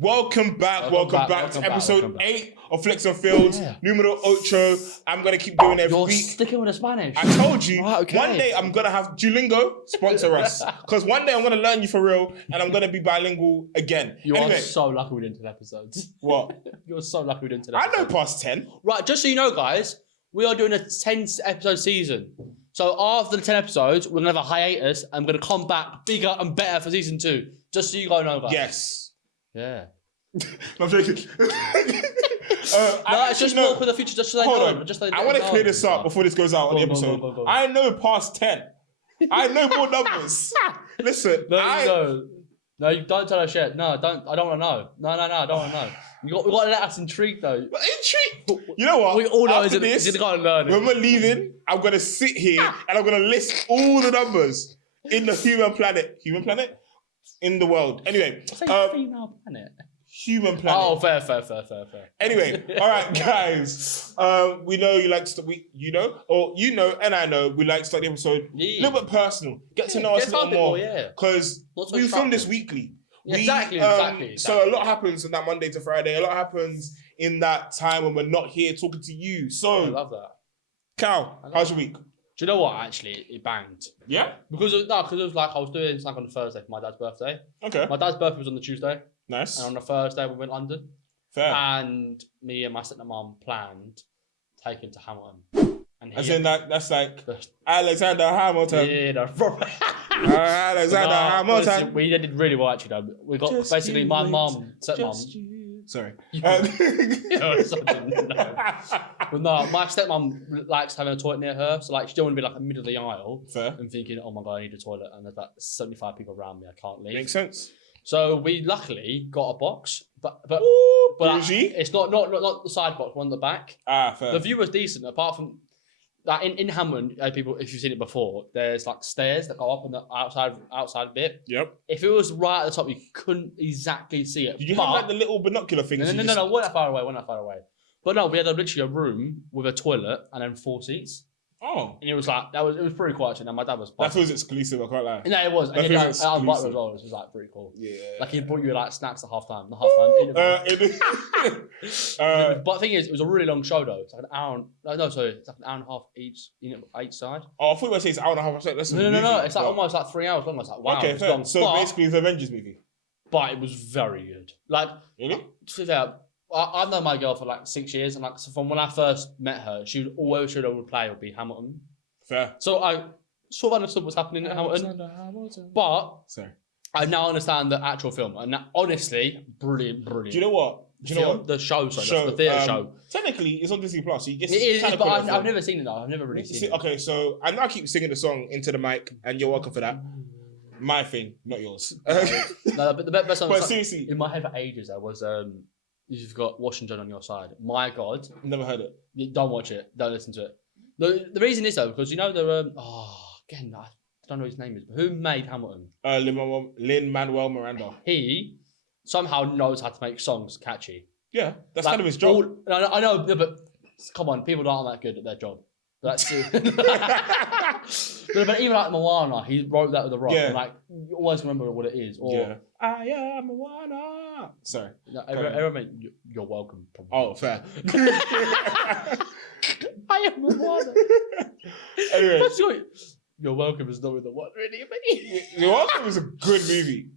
Welcome back to episode 8 of Flicks&Fields, numero 8. I'm going to keep doing it every week. You're sticking with the Spanish. I told you, one day I'm going to have Duolingo sponsor us. Because one day I'm going to learn you for real and I'm going to be bilingual again. You are so lucky we didn't do episodes. What? You're so lucky we didn't do episodes. I know past 10. Right, just so you know, guys, we are doing a 10-episode season. So after the 10 episodes, we're going to have a hiatus and we're going to come back bigger and better for season 2. Just so you guys know, guys. Yes. Yeah. I'm joking. No, it's just more for the future. Just so they know. I want to clear this up before this goes out on the episode. Go. I know past 10. I know more numbers. Listen, No, you don't tell us yet. No, don't. I don't want to know. No, I don't want to know. We got to let us intrigued though. Intrigued? You know what? We all know after this, it's going to learn. When we're leaving, I'm going to sit here and I'm going to list all the numbers in the human planet. Human planet? In the world. Anyway. Female planet. Human planet. Oh, fair. Anyway, all right, guys. We know you like to, and I know we like to start the episode a little bit personal. Get to know us a little more. Because we film this weekly. Exactly. So a lot happens on that Monday to Friday. A lot happens in that time when we're not here talking to you. So I love that. Cal, how's your week? Do you know what? Actually, it banged. Yeah? Because it was like I was doing something on the Thursday for my dad's birthday. Okay. My dad's birthday was on the Tuesday. Nice. And on the Thursday we went to London. Fair. And me and my stepmom planned to take him to Hamilton. And that's like Alexander Hamilton. Yeah, that's proper. Alexander Hamilton. We did really well actually though. We got just basically my mum, stepmom. Sorry. But no, my stepmom likes having a toilet near her, so like she don't want to be like in the middle of the aisle. Fair. And thinking, oh my god, I need a toilet, and there's like 75 people around me, I can't leave. Makes sense. So we luckily got a box, but it's not the side box, one at the back. Ah, fair. The view was decent, apart from that in Hammond, people, if you've seen it before, there's like stairs that go up on the outside bit. Yep. If it was right at the top, you couldn't exactly see it. Did you have like the little binocular things? No, wasn't that far away. But no, we had literally a room with a toilet and then 4 seats. Oh. And it was like, it was pretty quiet actually. And my dad was... That feels exclusive, I can't lie. No, it was. And that feels exclusive. As well, which was like pretty cool. Yeah. Like he brought you like snacks at half time. Not half time. But the thing is, it was a really long show though. It's like an hour. It's like an hour and a half each side. Oh, I thought you were saying it's an hour and a half. No. It's like almost like 3 hours long. It's like, wow. Okay, fair. Long. So basically it's an Avengers movie. But it was very good. Like, really? To be fair, I've known my girl for like 6 years, and like so from when I first met her, she would always play would be Hamilton. Fair. So I sort of understood what's happening in Hamilton. But I now understand the actual film, and that, honestly, brilliant. Do you know what? The show, the theatre show. Technically, it's on Disney Plus. So you it is, but I've never seen it though. I've never really seen it. Okay, so I know I keep singing the song into the mic, and you're welcome for that. My thing, not yours. No, but the best song. But seriously, in my head for ages, there was you've got Washington on your side. My God, never heard it. Don't watch it. Don't listen to it. The reason is though because you know again I don't know his name is, but who made Hamilton? Lin-Manuel Miranda. He somehow knows how to make songs catchy. Yeah, that's kind of his job. I know, but come on, people aren't that good at their job. That's but even like Moana, he wrote that with the rock. Yeah. And like you always remember what it is. Or I am Moana. Sorry. No, everyone, you're welcome. Probably. Oh, fair. I am Moana. Anyway, You're Welcome is not with the one really. You're Welcome is a good movie.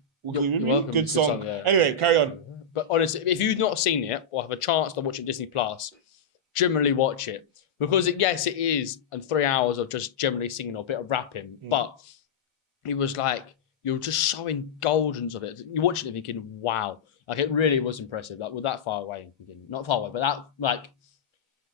Good song. Yeah. Anyway, carry on. But honestly, if you've not seen it or have a chance to watch it Disney Plus, generally watch it. Because yes, it is, and 3 hours of just generally singing or a bit of rapping, but it was like you're just so indulgent of it. You watch it and thinking, wow, like it really was impressive. Like we're that far away, not far away, but that like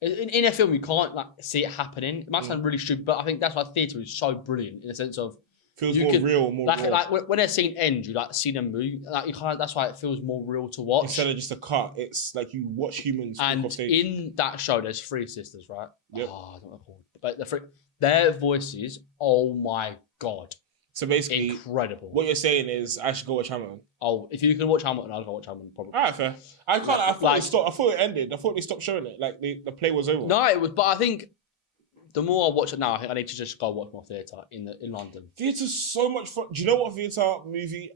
in a film you can't like see it happening. It might sound really stupid, but I think that's why theatre is so brilliant in the sense of feels more real, more raw. Like when a scene ends, you like see them move. Like you kind of, that's why it feels more real to watch instead of just a cut. It's like you watch humans. And in that show, there's 3 sisters, right? Yep. Oh, I don't know what they're called, but their voices. Oh my God! So basically, incredible. What you're saying is, I should go watch Hamilton. Oh, if you can watch Hamilton, I'll go watch Hamilton. Probably. Alright, fair. I can't. I thought it stopped. I thought it ended. I thought they stopped showing it. Like the play was over. No, it was. But I think the more I watch it now, I think I need to just go watch more theatre in London. Theatre's so much fun. Do you know what theatre movie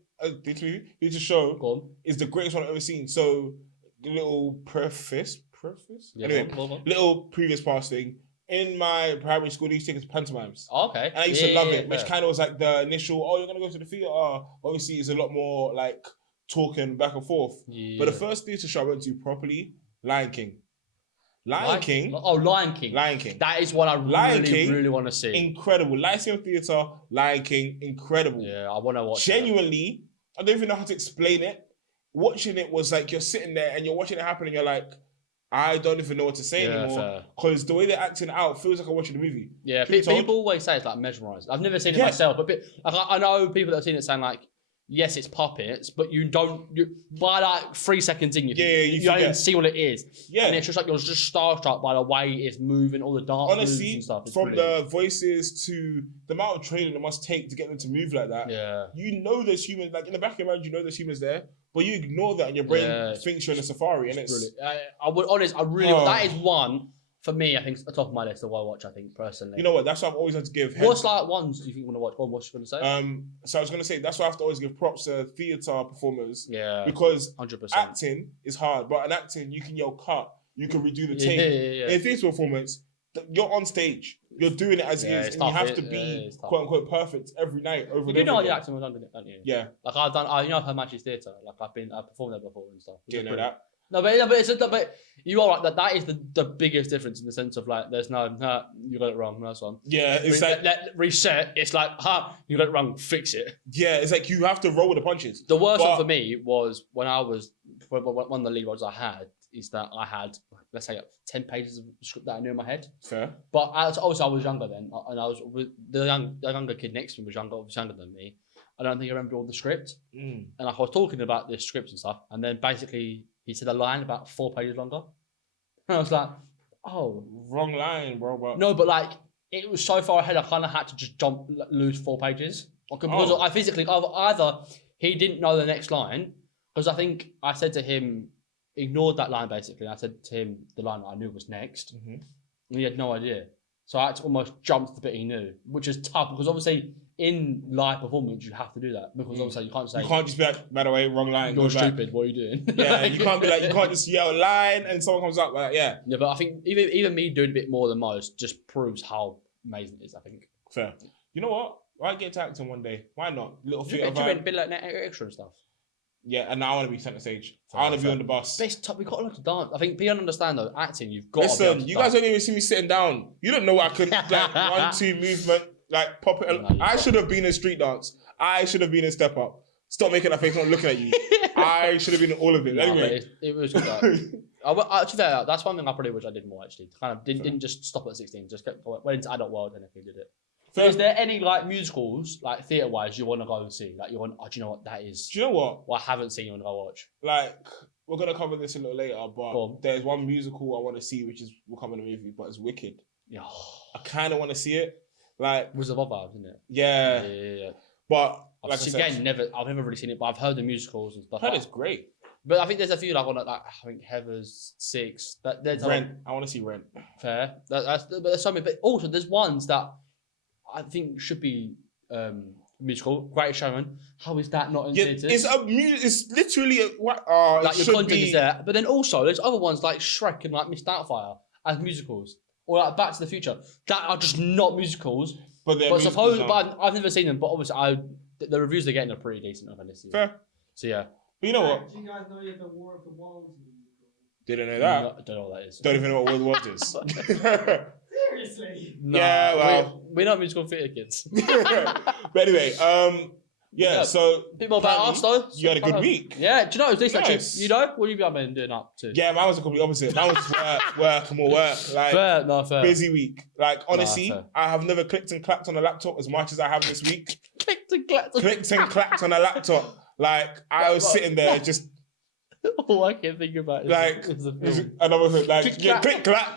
This show is the greatest one I've ever seen. So, little preface. Yeah, anyway, little previous past thing. In my primary school, they used to take us to pantomimes. Oh, okay. And I used to love it, which kind of was like the initial, you're going to go to the theatre. Obviously, it's a lot more like talking back and forth. Yeah. But the first theatre show I went to properly, Lion King. Lion King. Oh, Lion King. Lion King. That is what I really want to see. Incredible. Lyceum Theatre, Lion King, incredible. Yeah, I want to watch Genuinely, I don't even know how to explain it. Watching it was like you're sitting there and you're watching it happen and you're like, I don't even know what to say anymore. Because the way they're acting out feels like I'm watching a movie. Yeah, people always say it's like mesmerised. I've never seen it myself, but I know people that have seen it saying like, yes, it's puppets, but by like 3 seconds in, you don't even see what it is. Yeah. And it's just like you're just starstruck by the way it's moving, all the dance moves and stuff. It's from the voices to the amount of training it must take to get them to move like that. Yeah. You know there's humans, like in the back of your mind, you know there's humans there, but you ignore that and your brain thinks you're in a safari. And it's that is one. For me, I think it's the top of my list of what I watch, I think, personally. You know what? That's why I've always had to give... What's like ones do you think you want to watch? What was you going to say? So I was going to say, that's why I have to always give props to theatre performers. Yeah. Because 100%. Acting is hard, but in acting, you can yell cut, you can redo the take. In theatre performance, you're on stage, you're doing it as is, and you have to be quote-unquote perfect every night over You know the acting was done, don't you? Yeah. Like I've heard Manchester Theatre, like I performed there before and stuff. Didn't know that. No, but you are right. That is the biggest difference in the sense of like, there's no, you got it wrong. That's one. Yeah, it's reset. It's like, you got it wrong. Fix it. Yeah, it's like you have to roll with the punches. The worst one for me was when one of the lead roles I had is that I had, let's say, 10 pages of script that I knew in my head. Fair. But also I was younger then, and I was the younger kid next to me was younger than me. I don't think I remember all the script, and I was talking about this script and stuff, and then basically. He said a line about 4 pages longer. And I was like, oh. Wrong line, bro. But... No, but like, it was so far ahead, I kind of had to just lose 4 pages. Because I physically, either he didn't know the next line, because I think I said to him, ignored that line basically. I said to him the line that I knew was next. And he had no idea. So I had to almost jump to the bit he knew, which is tough because obviously in live performance you have to do that because obviously you can't say... You can't just be like, by the way, wrong line. You're stupid, what are you doing? Yeah, you can't be like, you can't just yell a line and someone comes up like, yeah. Yeah, but I think even me doing a bit more than most just proves how amazing it is, I think. Fair. You know what? Why get to acting one day? Why not? Little theatre vibe. A bit like extra and stuff. Yeah, and now I want to be centre stage. I want to be on the bus. We've got a lot to dance. I think people understand though, acting, you've got to you guys don't even see me sitting down. You don't know what I could, like, 1, 2 movement, like, pop it. No, I should have been in street dance. I should have been in step up. Stop making that face, not looking at you. I should have been in all of it. Anyway. It was good. Actually, that's one thing I probably wish I did more, actually. Kind of didn't just stop at 16, just went into adult world and everything, did it. So is there any like musicals, like theatre wise, you want to go and see? Like you want? Do you know what that is? Do you know what? Well, I haven't seen. You want to go watch? Like we're gonna cover this a little later, but there's one musical I want to see, which will come in the movie, but it's Wicked. Yeah. I kind of want to see it. Like Wizard of Oz, isn't it? Yeah. But like I've never really seen it, but I've heard the musicals and stuff. I've heard it's great. But I think there's a few like on like I think Heather's 6. There's Rent. I want to see Rent. Fair. But there's so many. But also there's ones that I think should be musical. Great Showman. How is that not in theatres? It's literally like your content is there. But then also there's other ones like Shrek and like Miss Doubtfire as musicals, or like Back to the Future that are just not musicals. But I've never seen them. But obviously the reviews they're getting are pretty decent. Fair. So yeah. But you know what? Do you guys know the War of the Worlds musical? Didn't know that. I don't know what that is. Don't even know what War of the Worlds is. Seriously? No, yeah, well, we're not musical theatre kids. But anyway, so people about us though. You had a good week. Yeah, do you know it was this actually? You know, what have you been doing up to? Yeah, mine was the complete opposite. Mine was work and more work. Like fair. Busy week. Like honestly, I have never clicked and clapped on a laptop as much as I have this week. Clicked and clapped on a laptop. Like I was sitting there just. All I can think about is like another thing, like click clap.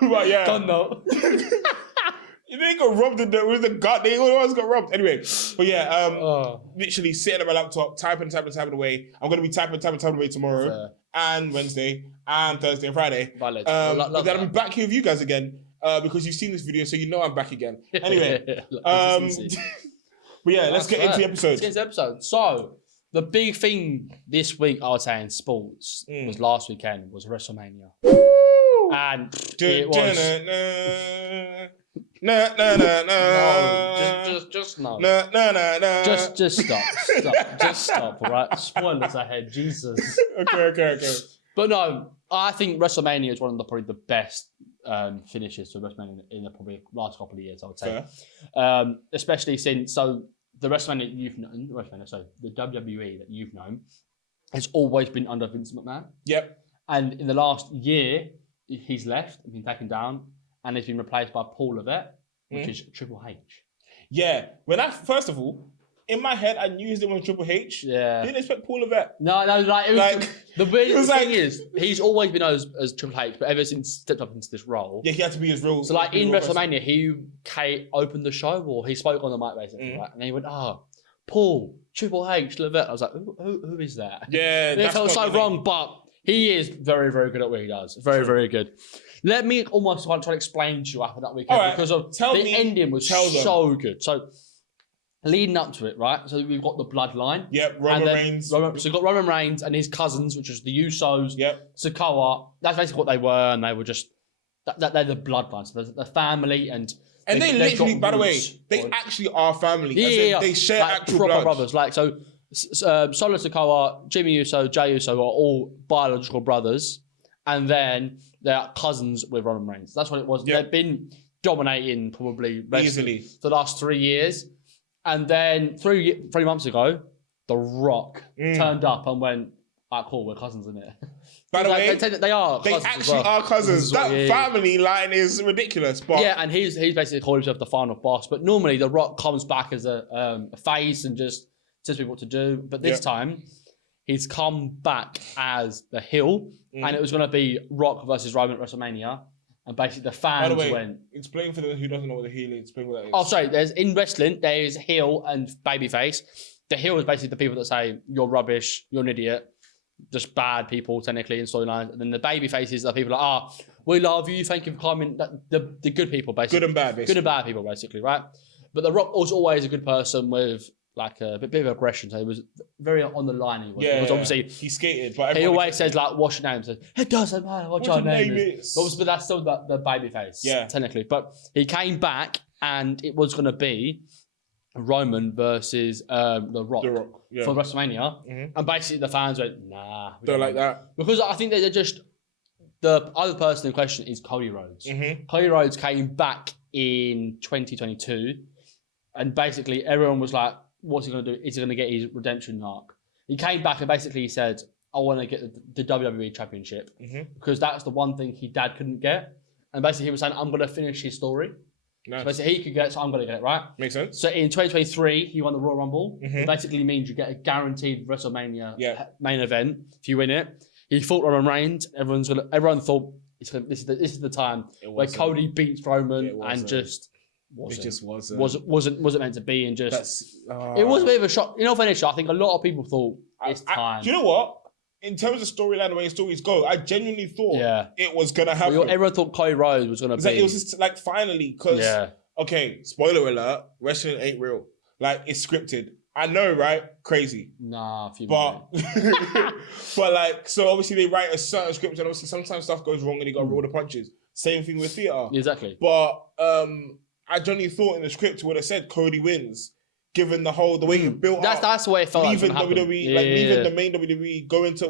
But yeah, don't know. You didn't get robbed with the gut. They always got robbed. Anyway, but yeah, literally sitting on my laptop, typing away. I'm gonna be typing away tomorrow and Wednesday and Thursday and Friday. But then I'll be back here with you guys again because you've seen this video, so you know I'm back again. Anyway, But yeah, let's get into the episode. Let's get into the episode. So, the big thing this week, I would say, in sports was last weekend was WrestleMania. And it was... Just no. Just stop, all right? Spoilers ahead, Jesus. Okay. But no, I think WrestleMania is one of probably the best finishes to WrestleMania in the probably last couple of years, I would say. Especially since, the WrestleMania you've known, the WWE that you've known, has always been under Vince McMahon. Yep. And in the last year, he's left, been taken down, and he's been replaced by Paul Levesque, which is Triple H. Yeah. First of all, in my head, I knew his name was Triple H. Yeah. Didn't expect Paul Levesque. No, the weird thing is, he's always been known as Triple H, but ever since he stepped up into this role. Yeah, he had to be his real. So, in WrestleMania, he opened the show, or he spoke on the mic basically, right? And he went, Paul, Triple H, Levesque. I was like, who is that? Yeah, it felt so wrong, but he is very, very good at what he does. Very, very good. Let me almost try to explain to you after that weekend because the ending was so good. So, leading up to it, right? So we've got the bloodline. Yep, Roman Reigns. So we've got Roman Reigns and his cousins, which is the Usos. Yep. Sikoa. That's basically what they were, and they were just they're the bloodline. So the family and they literally, by the way, they actually are family. Yeah. They share actual blood. Brothers. Solo Sikoa, Jimmy Uso, Jey Uso are all biological brothers, and then they're cousins with Roman Reigns. That's what it was. Yep. They've been dominating probably easily for the last 3 years. And then 3 months ago, The Rock turned up and went, cool, we're cousins, isn't it? By the way, they are they cousins actually are cousins. That family line is ridiculous. But and he's basically called himself the final boss. But normally, The Rock comes back as a face and just tells people what to do. But this time, he's come back as the heel. And it was going to be Rock versus Roman at WrestleMania. And basically the fans went... Explain for those who doesn't know what the heel is. Explain what that is. Oh, sorry. In wrestling, there is heel and babyface. The heel is basically the people that say, you're rubbish, you're an idiot. Just bad people, technically, in storylines. And then the babyfaces are people like, we love you, thank you for coming. The good people, basically. Good and bad, basically. Good and bad people, basically, right? But The Rock was always a good person with... a bit of aggression, so he was very on the line. He was obviously he skated, but he always says what's your name? Says it doesn't matter what your name is. But that's still the baby face, technically. But he came back, and it was going to be Roman versus the Rock for WrestleMania, and basically the fans went, "Nah, we don't like that," because I think they're just the other person in question is Cody Rhodes. Cody Rhodes came back in 2022, and basically everyone was like, what's he going to do? Is he going to get his redemption arc? He came back and basically said, I want to get the WWE Championship because that's the one thing his dad couldn't get. And basically he was saying, I'm going to finish his story. Nice. So basically he could get it, so I'm going to get it, right? Makes sense. So in 2023, he won the Royal Rumble. It basically means you get a guaranteed WrestleMania main event if you win it. He fought Roman Reigns. Everyone thought this is the time where Cody beats Roman and just... It just wasn't meant to be, and just it was a bit of a shock. Finish. I think a lot of people thought it's time. Do you know what? In terms of storyline, the way stories go, I genuinely thought it was gonna happen. Everyone thought Cody Rhodes was gonna be. It was just finally because okay, spoiler alert: wrestling ain't real. It's scripted. I know, right? Crazy. Nah, but so obviously they write a certain script, and obviously sometimes stuff goes wrong, and you gotta roll the punches. Same thing with theatre. Exactly. But I genuinely thought in the script it would have said Cody wins, given the way you built up. That's the way it felt. Leaving WWE, leaving the main WWE, going to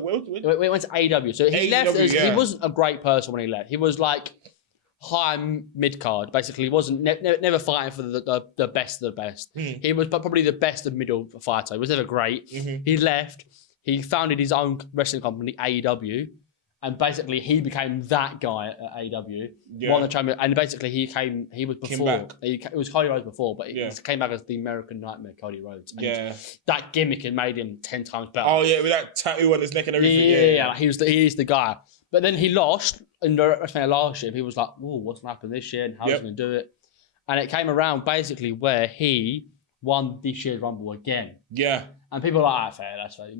we went to AEW. So he left. He wasn't a great person when he left. He was high mid card. Basically, he wasn't never fighting for the best of the best. He was probably the best of middle fighter. He was never great. He left. He founded his own wrestling company, AEW. And basically, he became that guy at AEW. Won the champion, and basically he was before. It was Cody Rhodes before, but he came back as the American Nightmare, Cody Rhodes. And that gimmick had made him 10 times better. Oh yeah, with that tattoo on his neck and everything. Yeah. He is the guy. But then he lost in the WrestleMania last year. He was like, "Whoa, what's going to happen this year? And how's he going to do it?" And it came around basically where he won this year's Rumble again. Yeah. And people are like, fair, that's fair.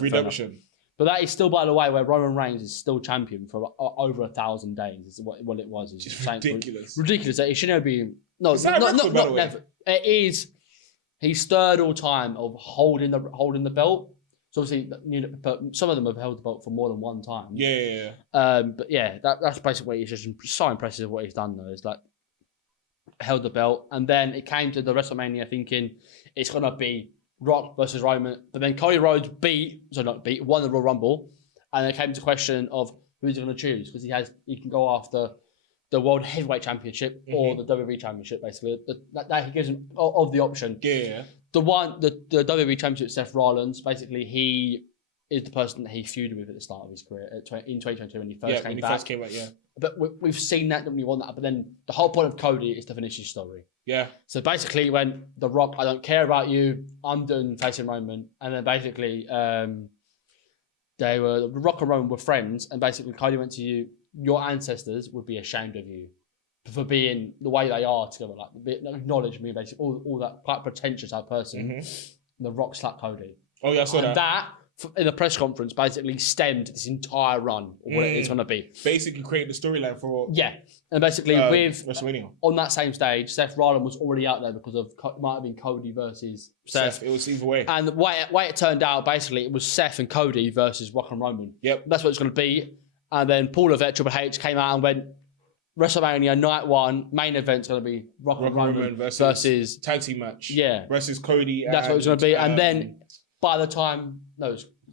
Redemption. But that is still, by the way, where Roman Reigns is still champion for over 1,000 days. Is what it was. It's ridiculous. Ridiculous. It should never be. No, is that not never. It is. He's third all time of holding the belt. So obviously, but some of them have held the belt for more than one time. Yeah. But yeah, that's basically what he's just so impressive what he's done though. It's like held the belt, and then it came to the WrestleMania thinking it's gonna be Rock versus Roman, but then Cody Rhodes won the Royal Rumble, and it came to question of who's he gonna choose because he can go after the World Heavyweight Championship or the WWE Championship basically. That he gives him of the option. Yeah. The WWE Championship, Seth Rollins, basically he is the person that he feuded with at the start of his career in 2022 when he first came back. But we've seen that we want that. But then the whole point of Cody is to finish his story. Yeah. So basically, when The Rock, I don't care about you, I'm done facing Roman, and then basically The Rock and Roman were friends, and basically Cody went to you. Your ancestors would be ashamed of you for being the way they are together, like acknowledge me, basically all that quite pretentious type person. And The Rock slapped Cody. Oh yeah, I saw and that. That in the press conference basically stemmed this entire run or what it's going to be. Basically, creating the storyline for and basically with WrestleMania on that same stage, Seth Rollins was already out there because of it might have been Cody versus Seth. It was either way. And the way it turned out, basically, it was Seth and Cody versus Rock and Roman. Yep, that's what it's going to be. And then Paul Levesque, Triple H came out and went, WrestleMania night one, main event's going to be Rock and Roman versus tag team match. Yeah. Versus Cody. That's what it's going to be. And then by the time,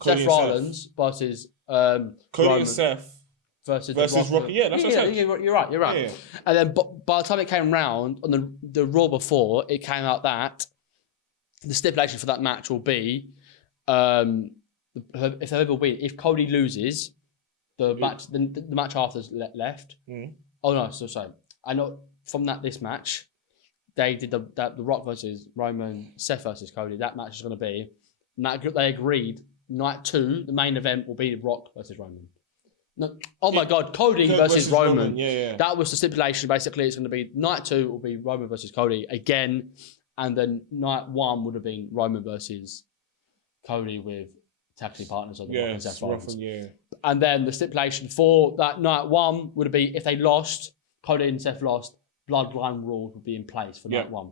Seth Rollins versus Cody Roman and Seth versus Rocky. Yeah, that's what I said. You're right. Yeah. And then by the time it came round, on the Raw before, it came out that the stipulation for that match will be, if they ever win, if Cody loses, the match after's left. Oh no, sorry. I know from this match, they did the Rock versus Roman, Seth versus Cody. That match is going to be. And they agreed. Night 2, the main event will be Rock versus Roman. No, my God, Cody versus Roman. Yeah. That was the stipulation. Basically, it's going to be night 2 will be Roman versus Cody again, and then night 1 would have been Roman versus Cody with tag team partners on the Rock and Seth Rollins. And then the stipulation for that night 1 would be if they lost, Cody and Seth lost, Bloodline rules would be in place for night 1.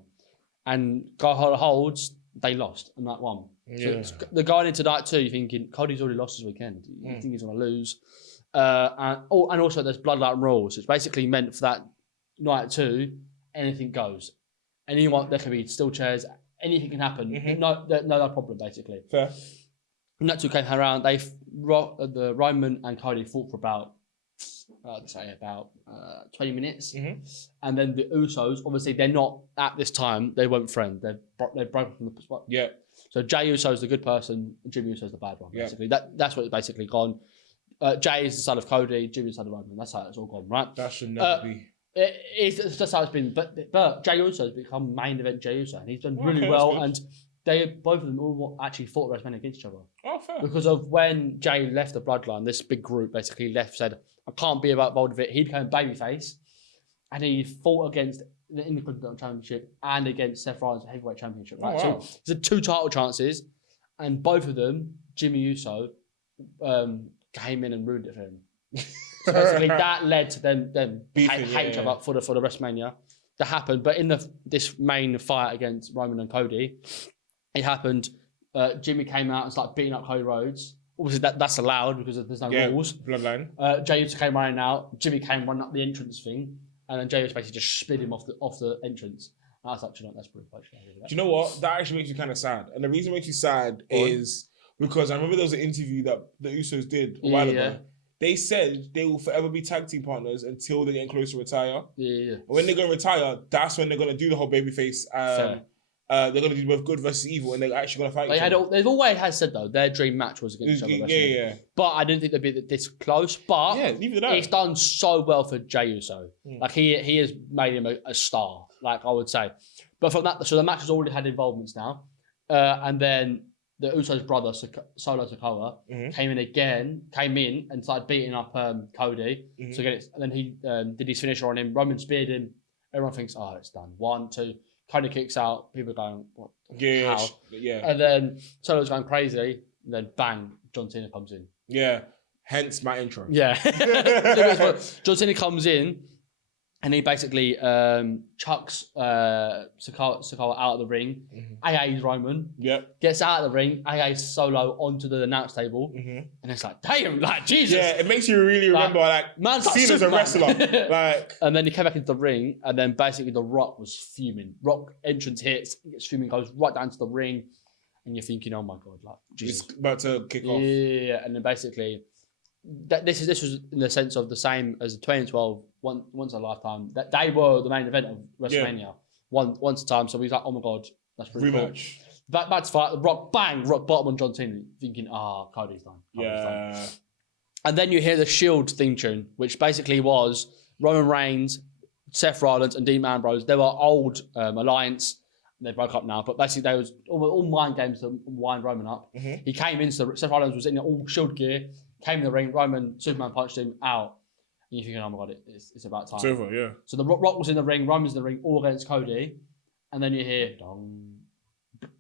And God holds, they lost on night 1. So they're going into night 2, you're thinking Cody's already lost this weekend. You think he's going to lose? And also there's Bloodline rules. It's basically meant for that night 2, anything goes. There can be steel chairs, anything can happen. No problem, basically. Fair. And that 2 came around. The Roman and Cody fought for about 20 minutes. And then the Usos, obviously they're not, at this time, they weren't friends. They're broken from the spot. Yeah. So Jey Uso's the good person, and Jimmy Uso's the bad one, basically. That's what it's basically gone. Jey is the son of Cody, Jimmy's the son of Roman. That's how it's all gone, right? That should never be. It's just how it's been. But Jey Uso's become main event Jey Uso, and he's done really well. And both of them all actually fought WrestleMania against each other. Oh, fair. Because of when Jey left the Bloodline, this big group basically said, I can't be involved with it. He became babyface, and he fought against the Intercontinental Championship and against Seth Rollins' Heavyweight Championship. Right? Oh, wow. So there's 2 title chances, and both of them, Jimmy Uso, came in and ruined it for him. So basically, that led to them hate each other for the WrestleMania that happened. But in this main fight against Roman and Cody, it happened. Jimmy came out and started beating up Cody Rhodes. Obviously, that's allowed because there's no rules. Bloodline. Jey Uso came running out. Jimmy came running up the entrance thing, and then Jey Uso basically just spit him off the entrance. And I was like, that's pretty much. Do you know what? That actually makes me kind of sad. And the reason it makes you sad is because I remember there was an interview that the Usos did a while ago. They said they will forever be tag team partners until they get close to retire. And when they're going to retire, that's when they're going to do the whole babyface. They're going to do both good versus evil, and they're actually going to fight each other. They've always said, though, their dream match was against each other. Yeah. But I didn't think they'd be this close. But neither did I. It's done so well for Jey Uso. Like, he has made him a star, like I would say. But from that, so the match has already had involvements now. And then the Usos' brother, Solo Sikoa, came in and started beating up Cody. So and then he did his finisher on him. Roman speared him. Everyone thinks, it's done. 1, 2. Cody kicks out. People are going, what? How? And then Solo's going crazy. And then bang, John Cena comes in. Yeah. Hence my intro. Yeah. John Cena comes in. And he basically chucks Sakawa out of the ring. AA's Roman. Yep. Gets out of the ring. AA's solo onto the announce table. And it's like, damn, like, Jesus. Yeah, it makes you really remember, like man's like seen as a wrestler. Like, and then he came back into the ring, and then basically The Rock was fuming. Rock entrance hits, he gets fuming, goes right down to the ring. And you're thinking, oh my God, like, Jesus. It's about to kick off. Yeah, and then basically... This was in the sense of the same as the 2012 Once in a Lifetime. That they were the main event of WrestleMania once a time. So we was like, oh my God, that's pretty Rematch. Cool. Back to fight. The Rock bottom on John Cena, thinking, Cody's done. Yeah. And then you hear the Shield theme tune, which basically was Roman Reigns, Seth Rollins, and Dean Ambrose. They were old alliance. They broke up now, but basically they was all mind games to wind Roman up. He came into Seth Rollins was in all Shield gear. Came in the ring, Superman punched him out. And you're thinking, oh my God, it's about time. It's over, yeah. So the Rock was in the ring, Roman's in the ring, all against Cody. And then you hear, dong,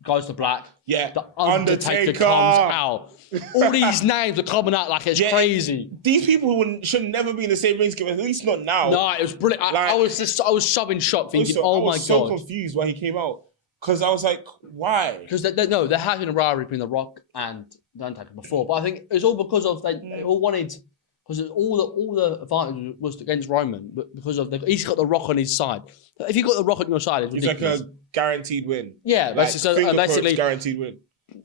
goes to black. Yeah. The Undertaker comes out. All these names are coming out like it's crazy. These people should never be in the same ring together, at least not now. No, it was brilliant. I was so in shock thinking, oh my God. I was so confused when he came out. Because I was like, why? Because there has been a rivalry between The Rock and The Undertaker before, but I think it's all because of they all wanted, because all the advantage was against Roman, but because of he's got The Rock on his side. If you got The Rock on your side, it's ridiculous. Like a guaranteed win. Yeah, basically, guaranteed win.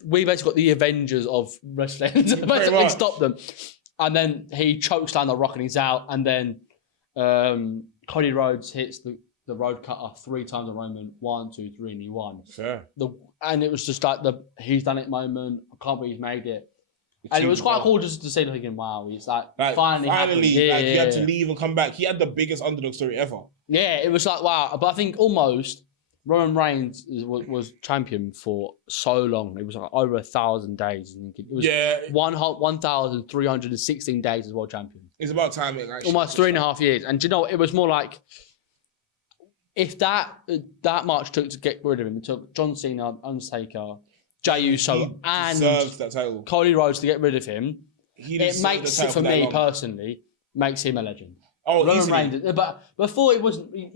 We basically got the Avengers of wrestling to basically stop them, and then he chokes down The Rock and he's out, and then Cody Rhodes hits the road cutter 3 times on Roman, 1, 2, 3, and he won. Fair. And it was just like he's done it moment. I can't believe he's made it. And it was quite cool just to see, thinking, wow, he's like finally he had to leave and come back. He had the biggest underdog story ever. Yeah, it was like, wow. But I think almost Roman Reigns was champion for so long. It was like over 1,000 days. It was 1,316 days as world champion. It's about time it actually. Almost 3.5 years. And do you know, it was more like, if that much took to get rid of him, it took John Cena, Undertaker, Jey Uso, and that title. Cody Rhodes to get rid of him. It makes it, for me personally, makes him a legend. Oh, Roman Reigns, but before he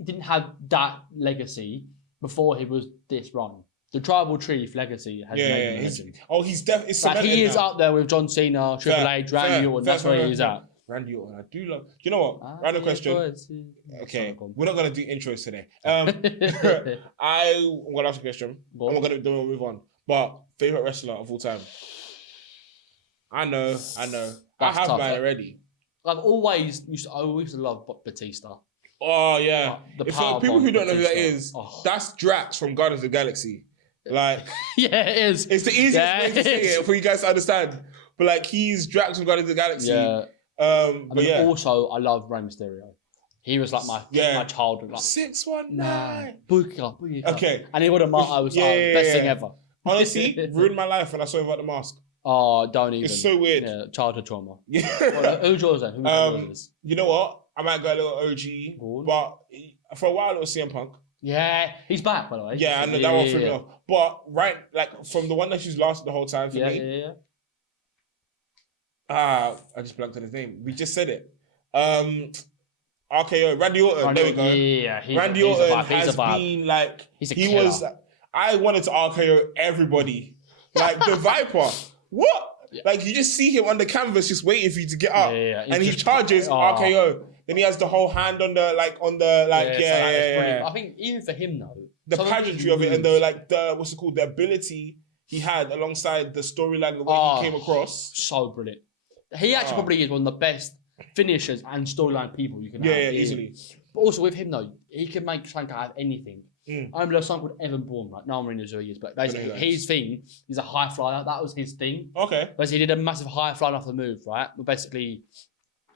didn't have that legacy. Before he was this run, the Tribal Chief legacy has made him a legend. He's definitely. He is up there with John Cena, Triple H, Randy Orton. That's where he's at. Randy Orton, I do love. Do you know what? Random question. Okay, we're not gonna do intros today. I'm gonna ask a question. I'm gonna move on. But favorite wrestler of all time? I know. I have mine already. I've always used to love Batista. Oh yeah. For people who don't know who that is, that's Drax from Guardians of the Galaxy. Like, yeah, it is. It's the easiest way to say it for you guys to understand. But like, he's Drax from Guardians of the Galaxy. Yeah. Also, I love Rey Mysterio. He was like my childhood. Like, 619. Booyah. Okay. And he would have best thing ever. Honestly, ruined my life when I saw him without the mask. Oh, don't even. It's so weird. Yeah, childhood trauma. Yeah. Who's yours then? You know what? I might go a little OG, but for a while it was CM Punk. Yeah, he's back, by the way. Yeah, I know that one threw me off. But from the one that she's lasted the whole time for me. Yeah. I just blanked on his name. We just said it. RKO, Randy Orton. There we go. Yeah, Randy Orton has been like I wanted to RKO everybody. Like the Viper. What? Yeah. Like you just see him on the canvas just waiting for you to get up. And he charges RKO. Then he has the whole hand on the I think even for him though, the pageantry of it and the the ability he had alongside the storyline, the way he came across. So brilliant. He actually probably is one of the best finishers and storyline people you can have. Yeah, easily. But also with him though, he can make Shank out of anything. I remember someone called Evan Bourne, right? No one really knows who he is, but basically his thing is a high flyer. That was his thing. Okay. Basically, he did a massive high flyer off the move, right? But basically,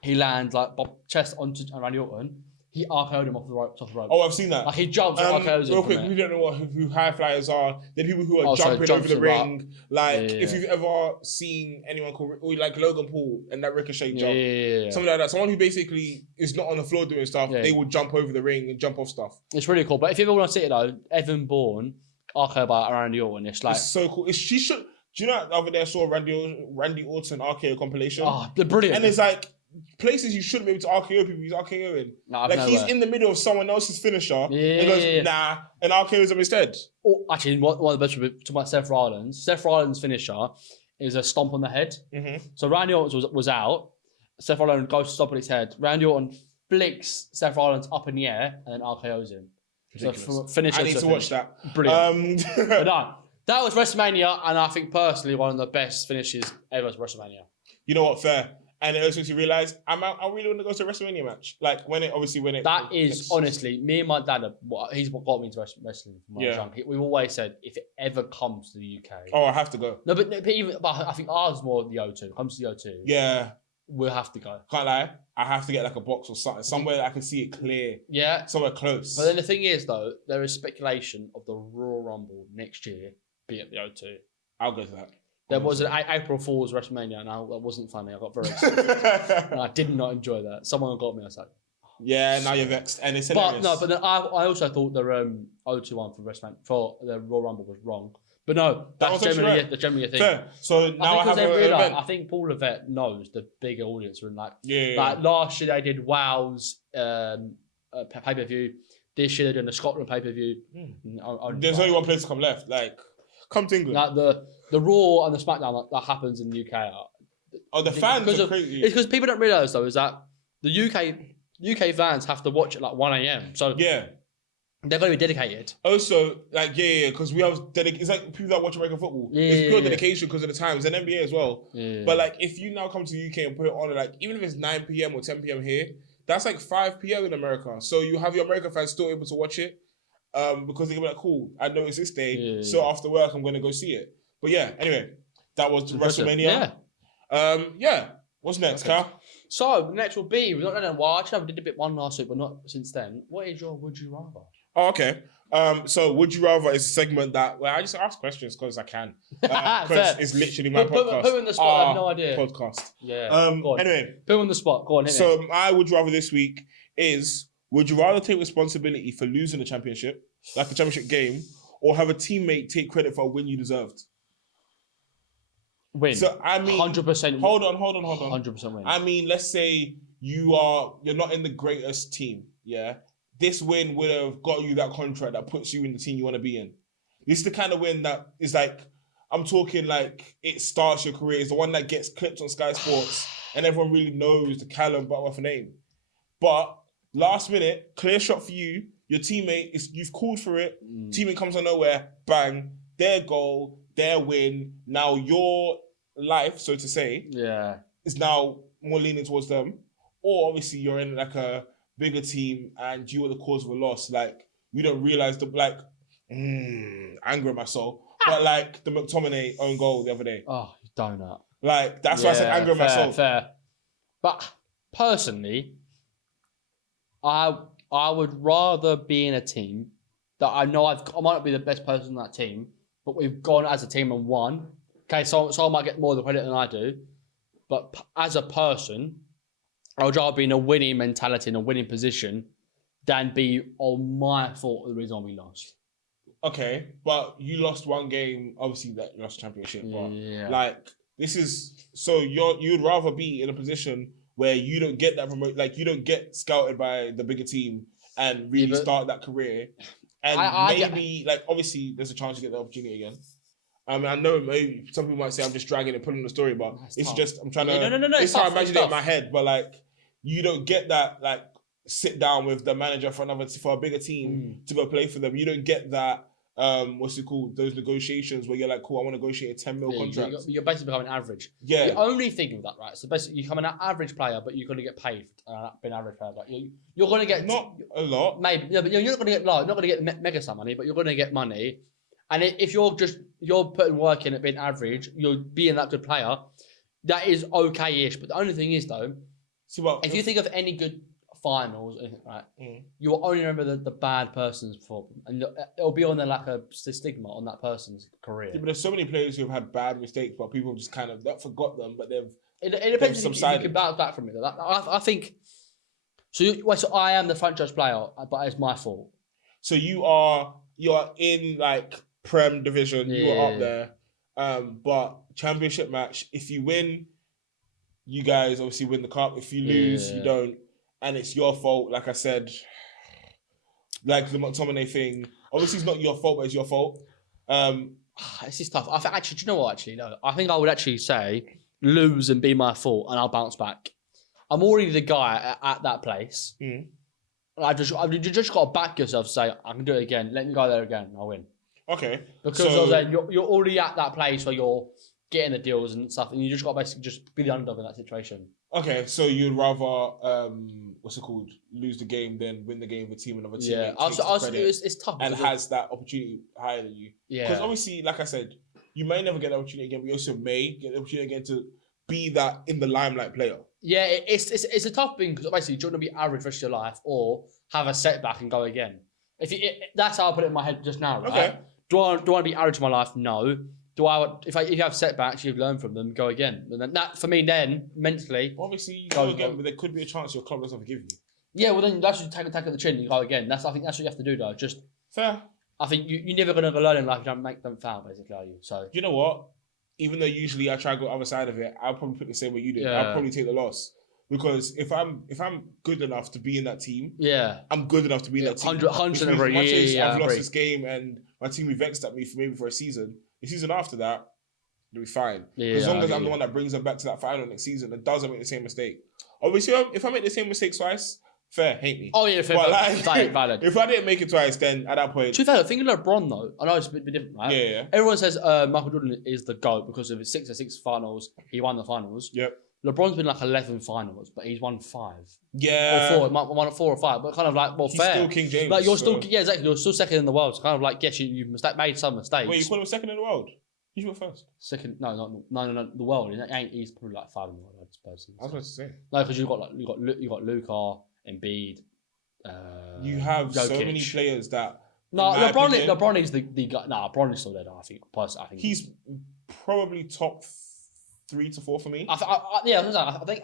he lands like chest onto Randy Orton. He RKO'd him off the rope. Oh, I've seen that. Like he jumps and RKO's him. Real quick, we don't know who high flyers are. They're people who are jumping over the ring. If you've ever seen anyone called like Logan Paul and that Ricochet jump, something like that. Someone who basically is not on the floor doing stuff, they will jump over the ring and jump off stuff. It's really cool. But if you ever want to see it though, Evan Bourne, RKO by Randy Orton, it's so cool. She should. Do you know the other day I saw Randy Orton RKO compilation? Oh, they're brilliant. And it's like places you shouldn't be able to RKO people, he's RKOing. No, like he's in the middle of someone else's finisher and goes, nah, and RKOs him instead. Oh, actually, one of the best talking about Seth Rollins. Seth Rollins' finisher is a stomp on the head. Mm-hmm. So Randy Orton was out. Seth Rollins goes to stomp on his head. Randy Orton flicks Seth Rollins up in the air and then RKOs him. So finisher. I need to watch that. Brilliant. But no, that was WrestleMania, and I think personally one of the best finishes ever was WrestleMania. You know what? Fair. And it also makes you realise I really want to go to a WrestleMania match. Like that is honestly me and my dad. He's what got me into wrestling when I was young. We've always said if it ever comes to the UK, I have to go. No, but I think ours is more the O2. It comes to the O2. Yeah, we'll have to go. Can't lie, I have to get like a box or something, somewhere that I can see it clear. Yeah, somewhere close. But then the thing is, though, there is speculation of the Royal Rumble next year being at the O2. I'll go to that. There was an April Fool's WrestleMania, and that wasn't funny. I got very excited. And I did not enjoy that. Someone got me. I was like, yeah, now you're vexed, and it's hilarious. But then I also thought the O2 one for WrestleMania for the Royal Rumble was wrong. But no, that's generally a thing. Fair. So now I have an event. I think Paul Levesque knows the bigger audience are in like last year they did Wow's pay-per-view. This year they're doing the Scotland pay-per-view. There's only one place to come left. Like, come to England. Like the Raw and the SmackDown that happens in the UK. The fans are crazy. It's because people don't realise though is that the UK fans have to watch at like 1 a.m. So yeah. They're going to be dedicated. Also, like, because we have it's like people that watch American football. It's pure dedication because of the times, and NBA as well. Yeah. But like, if you now come to the UK and put it on, like, even if it's 9 p.m. or 10 p.m. here, that's like 5 p.m. in America. So you have your American fans still able to watch it, because they can be like, cool, I know it's this day, so after work I'm going to go see it. But yeah, anyway, that was WrestleMania. Yeah. What's next, Carl? So next will be we did a bit one last week, but not since then. What is your Would You Rather? Oh, okay. So Would You Rather is a segment where I just ask questions because I can. Because it's literally my podcast. Put on the spot, I have no idea. Podcast. Yeah. Anyway. Put on the spot. Go on, hit So my Would You Rather this week is, would you rather take responsibility for losing the championship, like a championship game, or have a teammate take credit for a win you deserved? Win. So I mean 100% Hold on. 100% win. I mean, let's say you're not in the greatest team, yeah? This win would have got you that contract that puts you in the team you want to be in. This is the kind of win that is like, I'm talking like it starts your career. It's the one that gets clipped on Sky Sports and everyone really knows the Callum Butterworth name. But last minute, clear shot for you. Your teammate, you've called for it. Teammate comes out of nowhere, bang, their goal, their win. Now your life, so to say, is now more leaning towards them. Or obviously you're in like a bigger team and you were the cause of a loss. Like, you don't realise anger in my soul. But like the McTominay own goal the other day. Oh, you donut. Like, that's why I said anger in my soul. Fair. But personally, I would rather be in a team that I know I might not be the best person in that team, but we've gone as a team and won. Okay, so I might get more of the credit than I do. But as a person, I would rather be in a winning mentality, in a winning position, than be on my fault the reason we lost. Okay, but you lost one game, obviously that you lost the championship. But like, this is so you'd rather be in a position where you don't get that remote, like you don't get scouted by the bigger team and really start that career, and like obviously there's a chance you get the opportunity again. I mean, I know maybe some people might say I'm just dragging it, putting the story, but it's just I'm trying to. No. It's how I imagine it in my head, but like you don't get that like sit down with the manager for a bigger team to go play for them. You don't get that. What's it called? Those negotiations where you're like, cool, I want to negotiate a 10 mil contract. You're basically becoming average. Yeah. The only thing with that, right? So basically, you become an average player, but you're going to get paid for being an average player. Like you're going to get not a lot, maybe. Yeah, but you're not going to get not going to get mega sum money, but you're going to get money. And if you're putting work in at being average, you're being that good player. That is okay-ish. But the only thing is though, if you think of any good finals, right, you will only remember the bad person's fault, and it'll be on there like a stigma on that person's career. Yeah, but there's so many players who have had bad mistakes, but people just kind of not forgot them, but they've. It depends if you can bounce back from it. I think. So I am the franchise player, but it's my fault. So you're in like Prem division, you are up there, but championship match. If you win, you guys obviously win the cup. If you lose, you don't, and it's your fault. Like I said, like the McTominay thing. Obviously, it's not your fault, but it's your fault. This is tough. I think, actually, do you know what? Actually, no. I think I would actually say lose and be my fault, and I'll bounce back. I'm already the guy at that place. I've just got to back yourself. Say I can do it again. Let me go there again. I'll win. Okay. Because then you're already at that place where you're getting the deals and stuff, and you just got to basically just be the underdog in that situation. Okay, so you'd rather what's it called? Lose the game than win the game with team another team. Yeah, it's tough and has that opportunity higher than you. Yeah, because obviously, like I said, you may never get the opportunity again, but you also may get the opportunity again to be that in the limelight player. Yeah, it's a tough thing because basically, do you want to be average for the rest of your life or have a setback and go again? That's how I put it in my head just now. Right? Okay. Do I want to be average in my life? No. If you have setbacks, you've learned from them, go again. And then that for me, then mentally, obviously you go again, but there could be a chance your club doesn't forgive you. Yeah, well then that's just take at the chin and you go again. I think that's what you have to do though. Just fair. I think you're never gonna learn in life if you don't make them foul, basically, are you? So you know what? Even though usually I try to go other side of it, I'll probably pick the same way you did. I'll probably take the loss. Because if I'm good enough to be in that team, I'm good enough to be in that team. 100% agree. Much as I've lost this game and my team be vexed at me for a season, the season after that, it'll be fine. As long as I'm the one that brings them back to that final next season and doesn't make the same mistake. Obviously, if I make the same mistake twice, fair, hate me. Oh yeah, fair. But valid. If I didn't make it twice, then at that point. To be fair, think of LeBron though. I know it's a bit different, right? Yeah. Everyone says Michael Jordan is the GOAT because of his 6 finals. He won the finals. Yep. LeBron's been like 11 finals, but he's won 5. Yeah. Or 4, won 4 or 5, but kind of like, well, he's fair. Still King James. Like, exactly. You're still second in the world. So kind of like, yes, you've made some mistakes. Wait, you call him second in the world? He's your first. Second, no, the world. He's probably like 5 in the world, I suppose. I was about to say. No, because you got Luka, Embiid. You have Jokic. so many players that. No, LeBron is the guy. No, LeBron is still there. I think. Personally, I think he's probably top 3 to 4 for me. I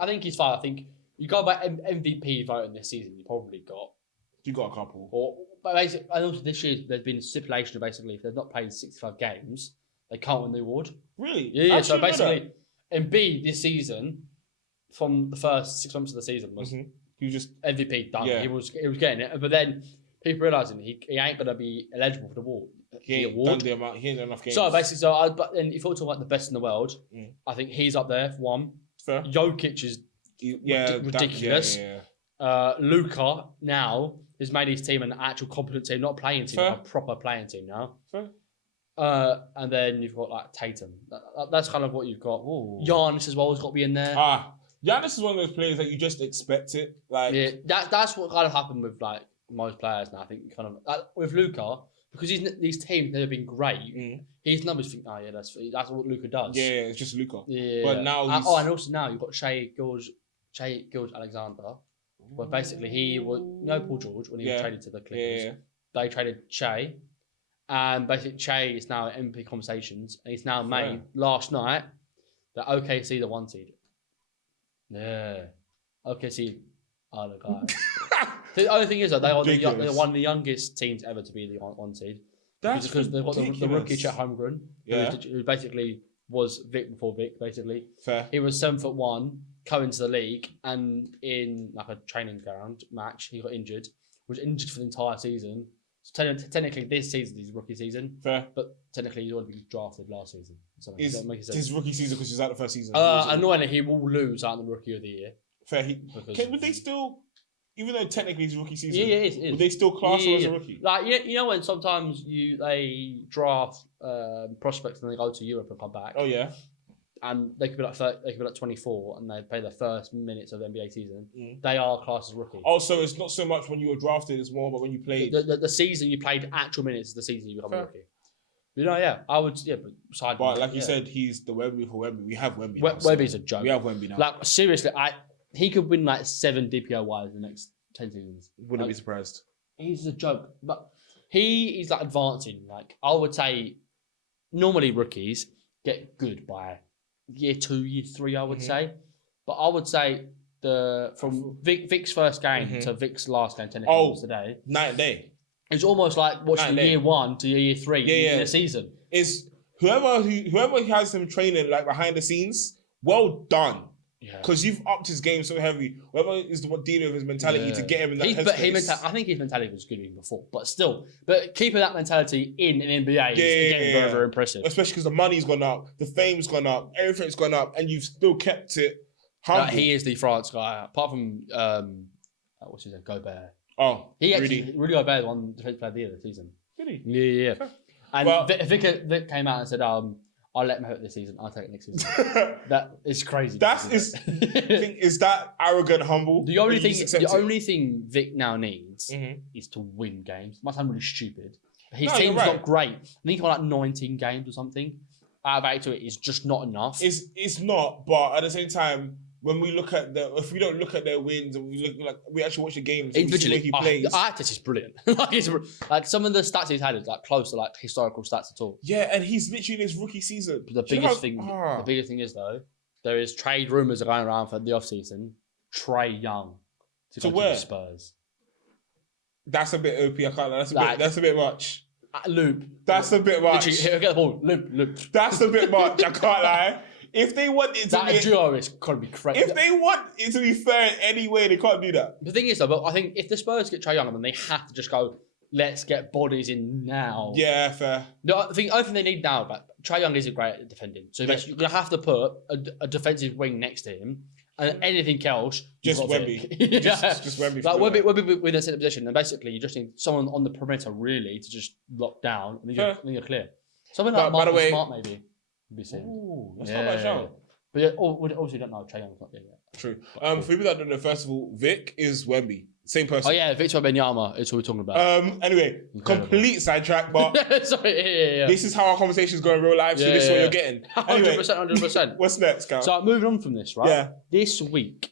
think he's fine. I think you go by MVP voting this season. You probably got. You got a couple. But basically, and also this year there's been a stipulation of basically if they've not played 65 games, they can't win the award. Really? Yeah. So basically, Embiid this season, from the first 6 months of the season, was he was just MVP done. Yeah. He was getting it, but then people realising he ain't gonna be eligible for the award. He ain't done enough games. So basically, but then if you're talking about the best in the world, I think he's up there for one. Fair. Jokic is ridiculous. Luka now has made his team an actual competent team, not a playing team, a proper playing team now. Fair. And then you've got like Tatum. That's kind of what you've got. Ooh. Giannis as well has got to be in there. Giannis is one of those players that you just expect it. Like that's what kind of happened with like most players now. I think kind of with Luka. Because these teams never been great. His numbers think, that's what Luka does. Yeah, it's just Luka. Yeah. But now and also now you've got Shai Gilgeous-Alexander. But basically he was Paul George when he was traded to the Clippers. Yeah. They traded Shai. And basically Shai is now in MVP conversations. And he's now made last night that OKC the 1 seed. Yeah. OKC are the guy. The only thing is that they're one of the youngest teams ever to be the 1 seed. That's because they've got the rookie Chet Holmgren, who basically was Vic before Vic, basically. Fair. He was 7'1", coming to the league, and in like a training ground match, he got injured. Was injured for the entire season. So technically, this season is his rookie season. Fair. But technically, he's already been drafted last season. So it's his rookie season because he's out the first season. Annoyingly, he will lose out in the rookie of the year. Fair. Would they still... Even though technically it's rookie season, it is. Would they still class him as a rookie? Like you know when sometimes they draft prospects and they go to Europe and come back. Oh yeah. And they could be like 24 and they play their first minutes of the NBA season. They are classed as rookie. Oh, so it's not so much when you were drafted; it's more, but when you played the season you played actual minutes is the season you become a rookie. You know, I would, but like you said, he's the Wemby for Wemby. We have Wemby. Wemby's a joke. We have Wemby now. Like seriously, he could win like 7 DPOYs in the next 10 seasons. Wouldn't be surprised. He's a joke. But he's like advancing. Like I would say normally rookies get good by year 2, year 3, I would say. But I would say from Vic's first game to Vic's last game today. Night and day. It's almost like watching year 1 to year 3 in a season. It's whoever has him training like behind the scenes, well done. Because you've upped his game so heavy. Whether it's what dealing with his mentality to get him in that headspace. I think his mentality was good even before, but still. But keeping that mentality in an NBA is again very, very impressive. Especially because the money's gone up, the fame's gone up, everything's gone up, and you've still kept it humble. He is the France guy. Apart from what's his name, Gobert. Oh, he actually Rudy Gobert won Defensive Player of the Year this season. Really? Yeah. And Vic came out and said, I'll let him have it this season. I'll take it next season. That is crazy. Is that arrogant, humble? The only thing Vic now needs is to win games. Might sound really stupid. His team's not great. I think he won like 19 games or something. Out of 82, it is just not enough. It's not, but at the same time, when we look at if we don't look at their wins and we actually watch the games individually, he plays. The artist is brilliant. like some of the stats he's had is like close to like historical stats at all. Yeah, and he's literally in his rookie season. But the biggest thing is though, there is trade rumors going around for the off season. Trae Young to go to the Spurs. That's a bit OP. I can't lie. That's a bit much. Loop. That's a bit much. Literally, get the ball. Loop. That's a bit much. I can't lie. If they want it to be... That duo is going to be crazy. If they want it to be fair in any way, they can't do that. The thing is, though, but I think if the Spurs get Trae Young, then they have to just go, let's get bodies in now. Yeah, fair. No, I think the only thing they need now, but Trae Young isn't great at defending. So you're going to have to put a defensive wing next to him, and anything else... Just Wemby. Just Wemby. Like, Wemby in a set position, and basically you just need someone on the perimeter, really, to just lock down, and then you're clear. Something like Marcus Smart, maybe. Ooh, that's not bad shout. But yeah, obviously you don't know Trae Young's not there yet. True. For people that don't know, first of all, Vic is Wemby. Same person. Oh yeah, Victor Wembanyama is what we're talking about. Anyway, complete sidetrack, but sorry, this is how our conversations go in real life, so this is what you're getting. Anyway, 100%. What's next, Cal? So moving on from this, right? Yeah. This week,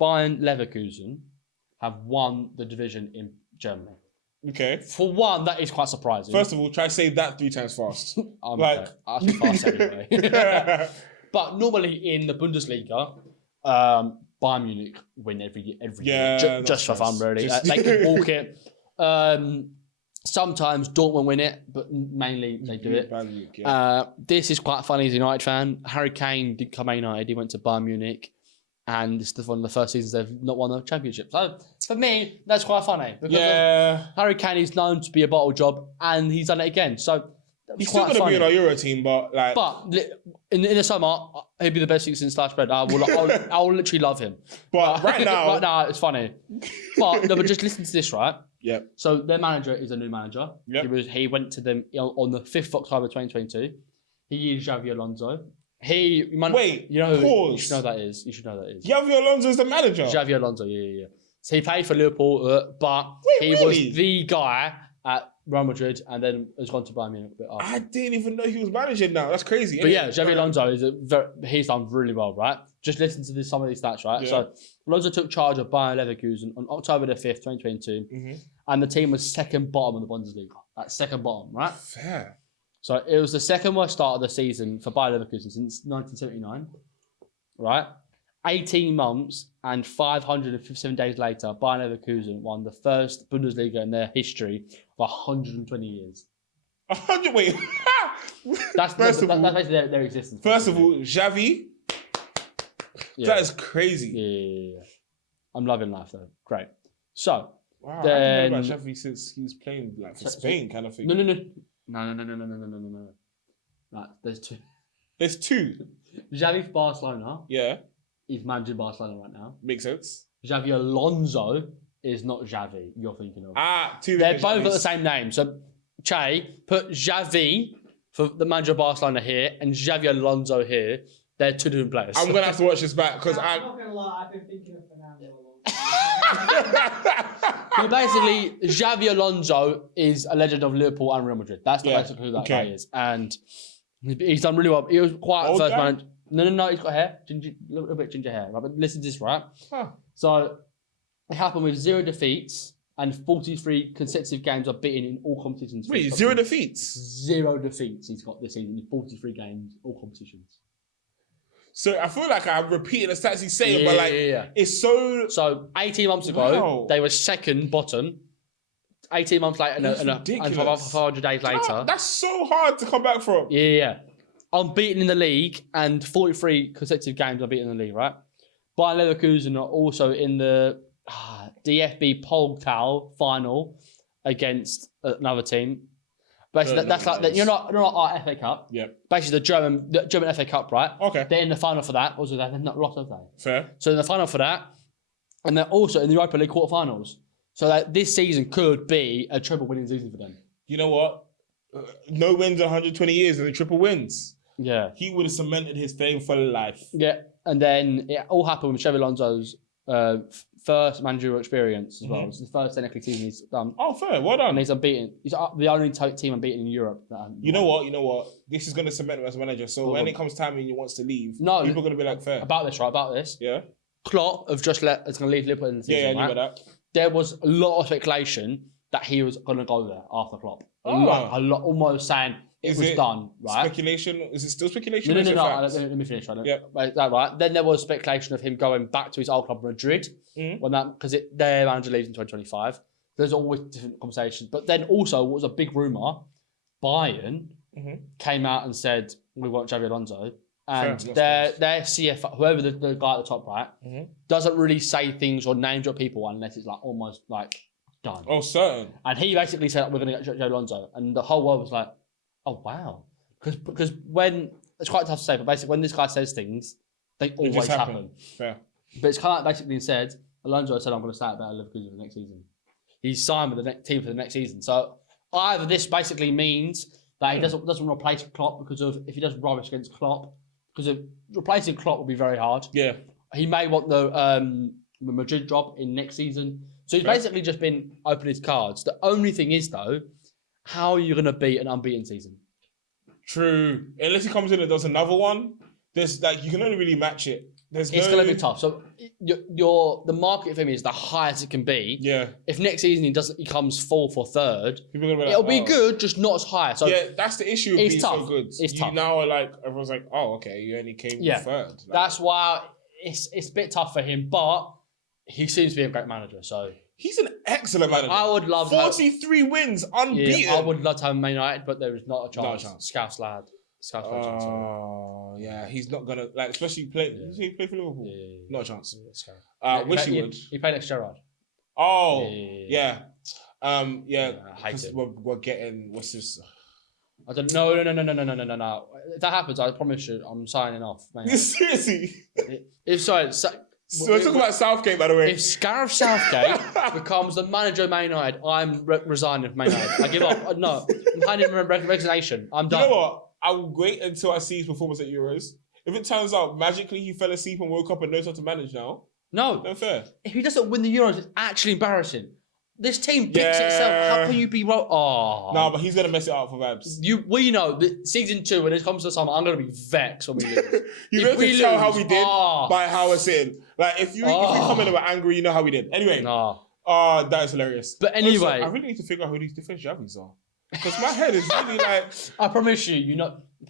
Bayern Leverkusen have won the division in Germany. Okay. For one, that is quite surprising. First of all, try to say that 3 times fast. I'll say fast anyway. But normally in the Bundesliga, Bayern Munich win every year, just for fun, really. They can walk it. Sometimes Dortmund win it, but mainly they do it. Munich, yeah. This is quite funny as a United fan. Harry Kane did come at United. He went to Bayern Munich. And this is one of the first seasons they've not won a championship. So, for me, that's quite funny. Because Harry Kane is known to be a bottle job, and he's done it again. So, he's still going to be in our Euro team, but like... But in the summer, he'll be the best thing since sliced bread. I'll literally love him. But right now... it's funny. But just listen to this, right? Yeah. So, their manager is a new manager. Yep. He went to them on the 5th of October 2022. He used Xavi Alonso. You should know that is. You should know that is. Xavi Alonso is the manager. Xavi Alonso, yeah. So he played for Liverpool, but he was the guy at Real Madrid, and then has gone to Bayern Munich a bit after. I didn't even know he was managing now. That's crazy. But yeah, Xavi Alonso he's done really well, right? Just listen to some of these stats, right? Yeah. So Alonso took charge of Bayern Leverkusen on October the 5th, 2022, and the team was second bottom of the Bundesliga. Like second bottom, right? Fair. So it was the second worst start of the season for Bayer Leverkusen since 1979, right? 18 months and 557 days later, Bayer Leverkusen won the first Bundesliga in their history of 120 years. 100? Wait. That's basically their existence. First of all, Xavi. Yeah. That is crazy. Yeah. I'm loving life though. Great. So. Wow, I haven't heard about Xavi since he was playing like for Spain kind of thing. No. Right, there's two. There's two? Xavi for Barcelona. Yeah. He's managing Barcelona right now. Makes sense. Xavi Alonso is not Xavi you're thinking of. Two. They're both got the same name. So, Che, put Xavi for the manager of Barcelona here and Xavi Alonso here. They're two different players. I'm going to have to watch this back because I'm not going to lie, I've been thinking of Fernando Alonso. So basically, Xavi Alonso is a legend of Liverpool and Real Madrid. That's basically who that guy is. And he's done really well. He was quite old first guy? man. No, he's got hair. A little bit ginger hair. Right? But listen to this, right? Huh. So it happened with 0 defeats and 43 consecutive games of beating in all competitions. Wait, 0 defeats? 0 defeats he's got this season in 43 games, all competitions. So I feel like I'm repeating the stats he's saying, but it's so... So 18 months ago, they were second bottom. 18 months later and 500 days later. That's so hard to come back from. Yeah. Unbeaten in the league and 43 consecutive games unbeaten in the league, right? Bayern Leverkusen are also in the DFB Pokal final against another team. Basically, that's like you're not our FA Cup. Yeah. Basically, the German FA Cup, right? Okay. They're in the final for that. Also, they've not lost, have they? Fair. So in the final for that, and they're also in the Europa League quarterfinals. So that this season could be a triple winning season for them. You know what? No wins in 120 years and the triple wins. Yeah. He would have cemented his fame for life. Yeah, and then it all happened with Xabi Alonso's first managerial experience as well. It's the first technically season he's done. Oh, fair. Well done. And he's unbeaten. He's the only team unbeaten in Europe. You know what? This is going to cement him as a manager. So when it comes time and he wants to leave, people are going to be like, fair. About this. Yeah. Klopp have just is going to leave Liverpool in the season, Yeah, I knew right? about that. There was a lot of speculation that he was going to go there after Klopp. A lot, almost saying it was done, right? Speculation? Is it still speculation? No. Let me finish. Right? Yeah. Right. Then there was speculation of him going back to his old club, Madrid, because their manager leaves in 2025. There's always different conversations. But then also, what was a big rumour, Bayern came out and said, we want Xabi Alonso. And their CFO, whoever the guy at the top, right, doesn't really say things or name drop people unless it's like almost like done. Oh, certain. And he basically said, we're going to get Xabi Alonso. And the whole world was like, oh, wow. Because when, it's quite tough to say, but basically when this guy says things, they always happen. Fair. But it's kind of basically said, Alonso said, I'm going to start at Leverkusen for the next season. He's signed with the team for the next season. So either this basically means that he doesn't replace Klopp because of, if he does rubbish against Klopp, because replacing Klopp will be very hard. Yeah. He may want the Madrid job in next season. So he's basically just been opening his cards. The only thing is, though, how are you going to beat an unbeaten season? True. Unless he comes in and does another one, there's like you can only really match it. It's going to be tough. So the market for him is the highest it can be. Yeah. If next season he comes fourth or third, people are gonna be like, it'll be good, just not as high. So yeah, that's the issue of being tough. so good. It's tough. Now are like everyone's like, oh, okay, you only came third. Like, that's why it's a bit tough for him, but he seems to be a great manager. So he's an excellent manager. I would love 43 wins, unbeaten. Yeah, I would love to have Man United, but there is not a chance. Not a chance. Scouse lad. Oh, yeah, he's not gonna like, especially play. Does he play for Liverpool? Yeah. Not a chance. Wish he would. He played next Gerrard. Oh, yeah. I hate it. We're getting what's this? I don't know. No. If that happens, I promise you, I'm signing off. Man. Seriously. So we're talking about Southgate, by the way. If Gareth Southgate becomes the manager of Man United, I'm resigning from Man United. I give up. No, I'm handing him resignation. I'm done. You know what? I will wait until I see his performance at Euros. If it turns out magically he fell asleep and woke up and knows how to manage now, no, fair. If he doesn't win the Euros, it's actually embarrassing. This team picks itself. How can you be wrong? Oh, no, but he's gonna mess it up for Vabs. We know that season 2 when it comes to summer, I'm gonna be vexed when we lose. You know to tell how we did by how we're sitting. Like if we come in and we're angry, you know how we did. Anyway, that is hilarious. But anyway, also, I really need to figure out who these different Javis are. Because my head is really like... I promise you,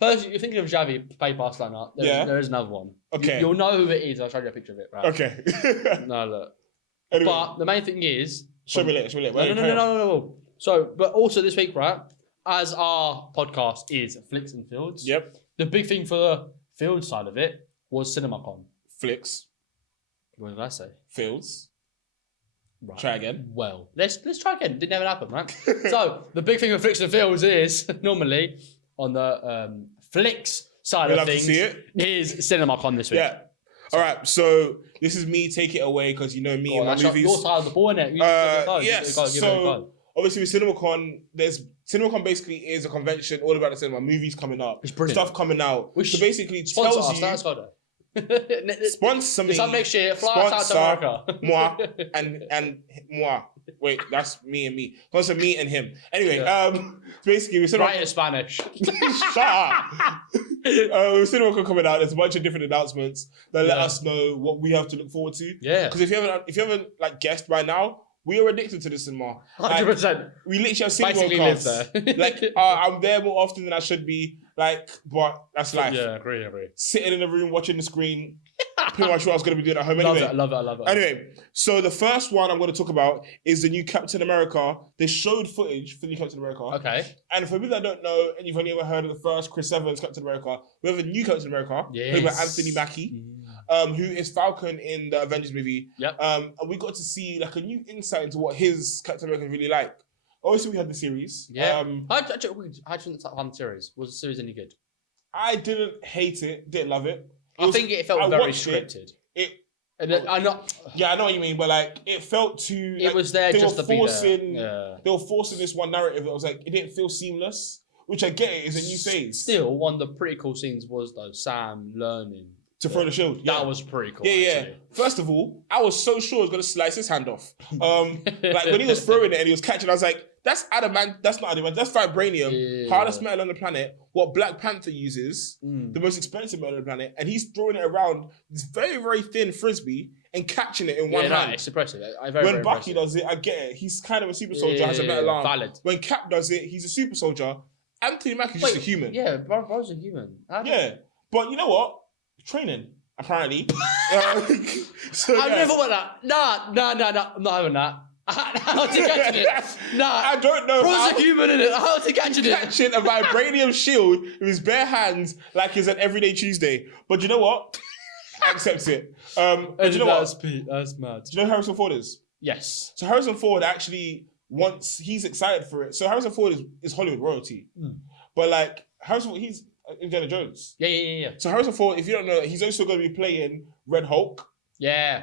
first you're thinking of Xavi, play Barcelona. There is another one. Okay. You'll know who it is. I'll show you a picture of it. Right? Okay. No, look. Anyway. But the main thing is... Show me later. No. So, but also this week, right, as our podcast is Flicks&Fields. Yep. The big thing for the field side of it was CinemaCon. Flicks. What did I say? Fields. Right. Try again. Well, let's try again. Didn't ever happen, right? So the big thing with Flicks&Fields is normally on the Flicks side of things is CinemaCon this week. Yeah. All right. So this is me. Take it away because you know me and my movies. Your side of the ball, innit? Yes. So obviously with CinemaCon, CinemaCon basically is a convention all about the cinema. Movies coming up, it's brilliant. Stuff coming out. So basically tells you. Sponsor me. Some next year, fly us out to America. Moi and moi. Wait, that's me and me. Sponsor me and him. Anyway, basically we write in Spanish. Shut up. With CinemaCon coming out, there's a bunch of different announcements that let us know what we have to look forward to. Yeah. Because if you haven't like guessed by now, we are addicted to the cinema. 100%. We literally have cinema basically live there. Like I'm there more often than I should be. Like, but that's life. Yeah, agree. Sitting in the room watching the screen. Pretty much what I was going to be doing at home anyway. Love it. Anyway, so the first one I'm going to talk about is the new Captain America. They showed footage for the new Captain America. Okay. And for people that don't know, and you've only ever heard of the first Chris Evans Captain America, we have a new Captain America, played by Anthony Mackie. who is Falcon in the Avengers movie. Yep. And we got to see like a new insight into what his Captain America really like. Obviously, we had the series. Yeah. How do you think that one series? Was the series any good? I didn't hate it, didn't love it. I think it felt very scripted. I know what you mean, but like it felt too. It was there just to be there. They were forcing this one narrative that was like it didn't feel seamless, which I get it is a new phase. Still, one of the pretty cool scenes was though Sam learning to throw the shield. Yeah. That was pretty cool. Yeah. First of all, I was so sure I was gonna slice his hand off. Like when he was throwing it and he was catching, I was like, that's adamant. That's not adamant. That's vibranium. Hardest metal on the planet. What Black Panther uses, the most expensive metal on the planet, and he's throwing it around this very, very thin frisbee and catching it in one hand. It's impressive. When Bucky does it, I get it. He's kind of a super soldier, has a metal arm. Valid. When Cap does it, he's a super soldier. Anthony Mackie's just a human. Yeah, bro's a human. But you know what? Training, apparently. I never want that. No, I'm not having that. How's he catching it? Nah, I don't know. Bro's a human in it. How's he catching it? Catching a vibranium shield with his bare hands like it's an everyday Tuesday. But you know what? I accept it. But you know what? That's mad. Do you know who Harrison Ford is? Yes. So Harrison Ford actually he's excited for it. So Harrison Ford is Hollywood royalty. But like Harrison Ford, he's Indiana Jones. Yeah. So Harrison Ford, if you don't know, he's also going to be playing Red Hulk. Yeah.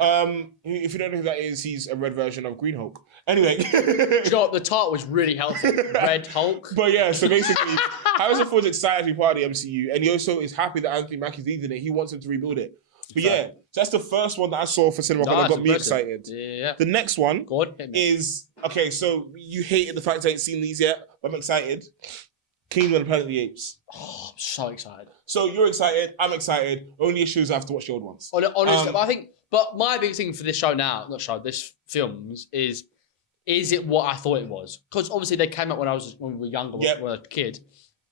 If you don't know who that is, he's a red version of Green Hulk. Anyway. The title was really helpful. Red Hulk. But yeah, so basically, Harrison Ford's excited to be part of the MCU, and he also is happy that Anthony Mackie's leading it. He wants him to rebuild it. But yeah, so that's the first one that I saw for cinema that got me excited. Yeah. The next one is, okay, so you hated the fact I ain't seen these yet, but I'm excited. Kingdom of the Planet of the Apes. Oh, I'm so excited. So you're excited, I'm excited. Only issue is I have to watch the old ones. Honestly, but my big thing for this this films is it what I thought it was? Because obviously they came out when we were younger, when I was a kid.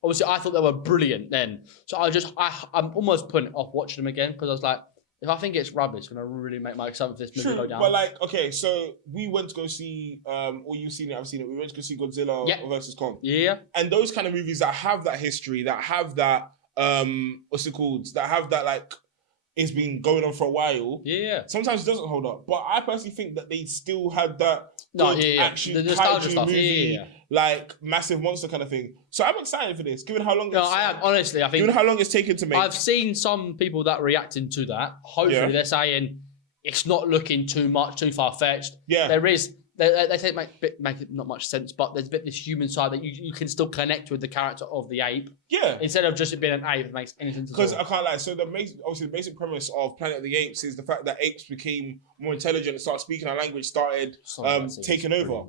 Obviously, I thought they were brilliant then. So I'm almost putting it off watching them again because I was like, if I think it's rubbish, it's gonna really make my excitement for this movie go down. But like, okay, so we went to go see, or you've seen it, I've seen it. We went to go see Godzilla versus Kong. Yeah. And those kind of movies that have that history, that have that, what's it called? That have that like, it's been going on for a while. Yeah. Sometimes it doesn't hold up, but I personally think that they still had that action, the nostalgia stuff. Movie, like massive monster kind of thing. So I'm excited for this, given how long. I am honestly. I think given how long it's taken to make. I've seen some people that reacting to that. Hopefully, they're saying it's not looking too far fetched. Yeah. There is. They say it make it not much sense, but there's a bit this human side that you can still connect with the character of the ape. Yeah. Instead of just it being an ape, it makes anything to do. Because I can't lie. So the basic premise of Planet of the Apes is the fact that apes became more intelligent and started speaking our language, started taking over.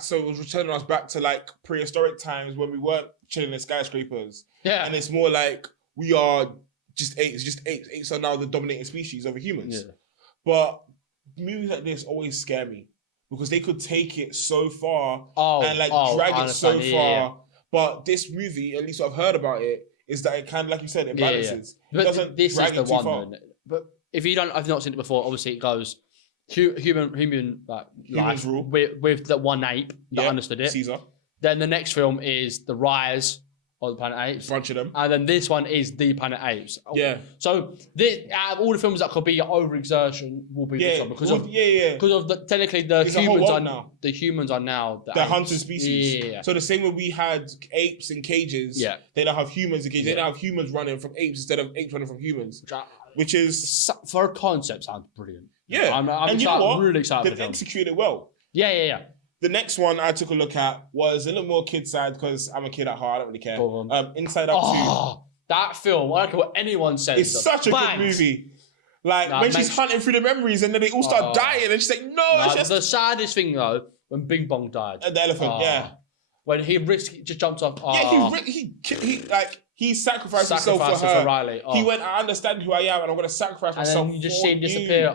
So it was returning us back to like prehistoric times when we weren't chilling in skyscrapers. Yeah. And it's more like we are just apes. Apes are now the dominating species over humans. Yeah. But movies like this always scare me because they could take it so far and drag it so far. But this movie, at least what I've heard about it, is that it kind of, like you said, it balances. It doesn't drag it too far. But if I've not seen it before, obviously it goes human life rule with the one ape that understood it. Caesar. Then the next film is The Rise of the Planet Apes. A bunch of them. And then this one is The Planet Apes. Yeah. So out of all the films that could be overexertion will be this one because of technically the humans are now the hunter species. Yeah. So the same way we had apes in cages, they now have humans in cages. They now have humans running from apes instead of apes running from humans. Which is for a concept sounds brilliant. Yeah. I'm really excited. They've executed it well. Yeah. The next one I took a look at was a little more kid side because I'm a kid at heart. I don't really care. Inside Out 2. That film, I don't care what anyone says. It's such a good movie. Like when she's hunting through the memories and then they all start dying and she's like, no. The saddest thing though, when Bing Bong died. The elephant, When he just jumped off. He sacrificed himself for her. Riley. He went, I understand who I am and I'm going to sacrifice myself. And then you just see him disappear.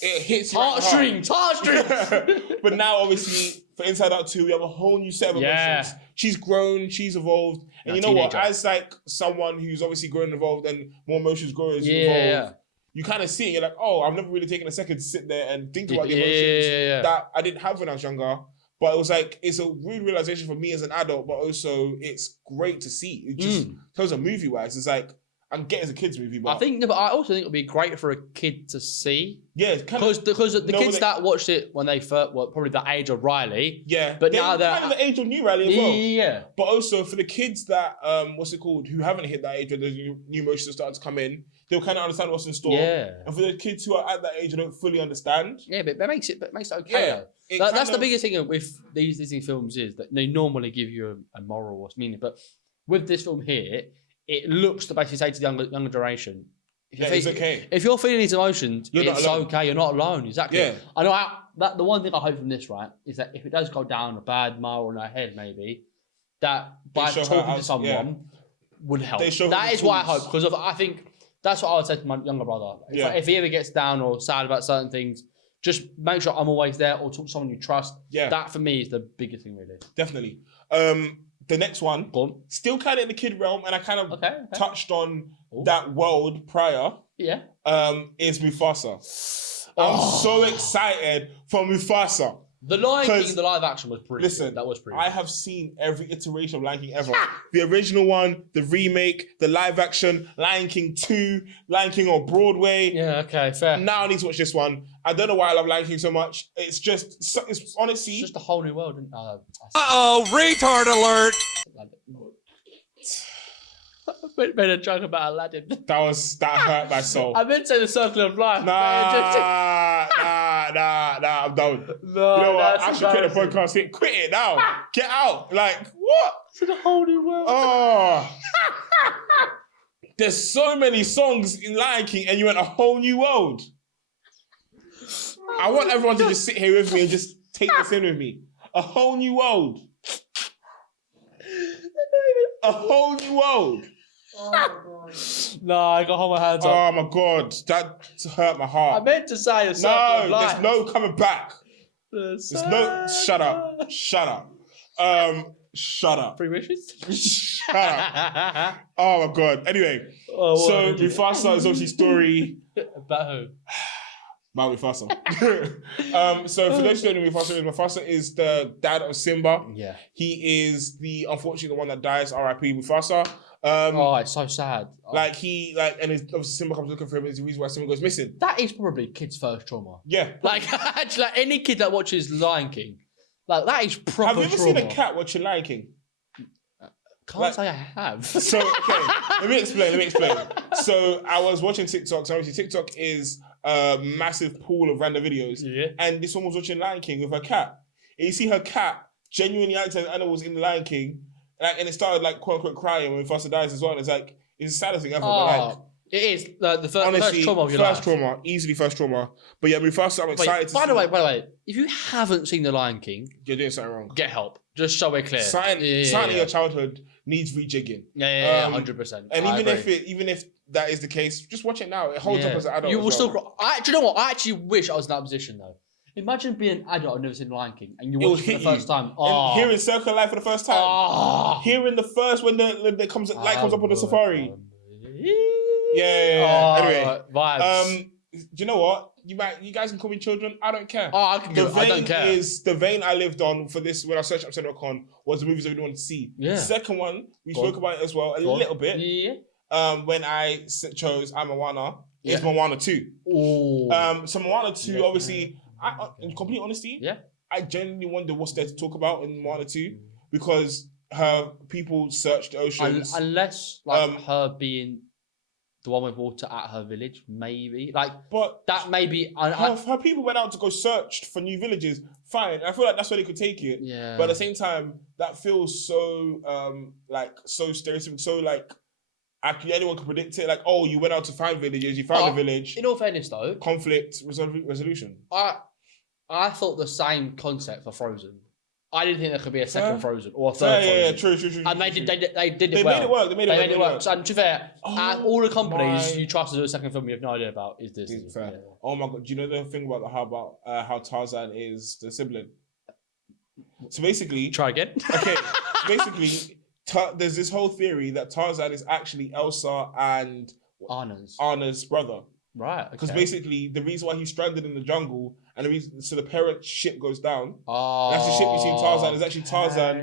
It hits heartstrings. But now, obviously, for Inside Out 2, we have a whole new set of emotions. She's grown, she's evolved. And you know what? As like someone who's obviously grown and evolved and more emotions grow as you evolve, you kind of see it. You're like, I've never really taken a second to sit there and think about the emotions that I didn't have when I was younger. But it was like, it's a rude realization for me as an adult, but also it's great to see. It just tells a movie-wise. It's like, and get as a kids movie. But but I also think it would be great for a kid to see. Yeah, because the kids that watched it when they first, probably the age of Riley. Yeah, but now they're kind of the age of new Riley as well. Yeah. But also for the kids that who haven't hit that age where the new emotions start to come in, they'll kind of understand what's in store. Yeah. And for the kids who are at that age and don't fully understand. Yeah, but that makes it okay. Yeah, that's the biggest thing with these Disney films is that they normally give you a moral or meaning, but with this film here, it looks to basically say to the younger generation, it's okay. If you're feeling these emotions, it's okay. You're not alone. Exactly. Yeah. I know that the one thing I hope from this, right, is that if it does go down a bad mile in her head, maybe that by talking to someone would help. That is what I hope, because I think that's what I would say to my younger brother. If he ever gets down or sad about certain things, just make sure I'm always there or talk to someone you trust. Yeah. That for me is the biggest thing, really. Definitely. The next one, still kind of in the kid realm, and I kind of touched on that world prior. Yeah. Is Mufasa. I'm so excited for Mufasa. The Lion King, the live action was pretty good. That was pretty I have seen every iteration of Lion King ever. The original one, the remake, the live action, Lion King 2, Lion King on Broadway. Yeah, okay, fair. Now I need to watch this one. I don't know why I love Lion King so much. It's honestly... It's just a whole new world. Retard alert! I made a joke about Aladdin. That hurt my soul. I meant to say the circle of life. Nah, I'm done. No, you know what? I should quit the podcast here. Quit it now. Get out. Like, what? It's a whole new world. Oh. There's so many songs in Lion King and you went a whole new world. I want everyone to just sit here with me and just take this in with me. A whole new world. A whole new world. Oh my god. No, I got to hold my hands up. Oh my god, that hurt my heart. I meant to say a circle of life. There's no coming back. There's no. Shut up. Shut up. Shut up. 3 wishes? Shut up. Oh my god. Anyway, so Mufasa is obviously story about who? About Mufasa. So for those who don't know Mufasa is the dad of Simba. Yeah. He is unfortunately the one that dies. R.I.P. Mufasa. It's so sad. And obviously Simba comes looking for him. It's the reason why Simba goes missing. That is probably kids' first trauma. Yeah. Actually, any kid that watches Lion King, that is proper trauma. Have you ever seen a cat watching Lion King? Can't say I have. So, okay, let me explain. So I was watching TikTok. So obviously TikTok is a massive pool of random videos. Yeah. And this one was watching Lion King with her cat. And you see her cat genuinely acting as animals in the Lion King. And it started quote unquote crying when Mufasa dies as well. And it's it's the saddest thing ever. It is the first trauma of your life. Easily first trauma. But yeah, Mufasa, I'm excited to see. By the way, if you haven't seen The Lion King, you're doing something wrong. Get help. Just so we're clear. Something in your childhood needs rejigging. Yeah, 100%. And even if that is the case, just watch it now. It holds up as an adult. You will still cry. Do you know what? I actually wish I was in that position though. Imagine being an adult and never seen Lion King and you watch it for the first time. And hearing Circle of Life for the first time. Hearing the first when the light comes up on the safari. Yeah. Anyway, vibes. Do you know what? You guys can call me children. I don't care. I can do it. I don't care. The vein I lived on for this when I searched up CinemaCon was the movies I really wanted to see. Yeah. The second one we spoke about it as well a little bit. Yeah. When I chose I'm Moana. It's Moana 2. Ooh. So Moana 2, obviously, in complete honesty, I genuinely wonder what's there to talk about in Moana 2 because her people searched the oceans. Unless her being the one with water at her village, maybe. But that may be... Her people went out to go search for new villages. Fine. I feel like that's where they could take it. Yeah. But at the same time, that feels so, so stereotypical, so anyone can predict it. You went out to find villages, you found a village. In all fairness, though... Conflict resolution. I thought the same concept for Frozen. I didn't think there could be a second Frozen or a third Frozen. Yeah, true. And they did it well. They made it work. They made it work. So, and to be fair, all the companies you trust to do a second film you have no idea about is this. Fair. Yeah. Oh my god! Do you know the thing about how Tarzan is the sibling? So basically, try again. Okay. So basically, there's this whole theory that Tarzan is actually Elsa and Anna's brother. Right. Because basically, the reason why he's stranded in the jungle and the reason the parent ship goes down. That's the ship you see in Tarzan. Is actually Tarzan.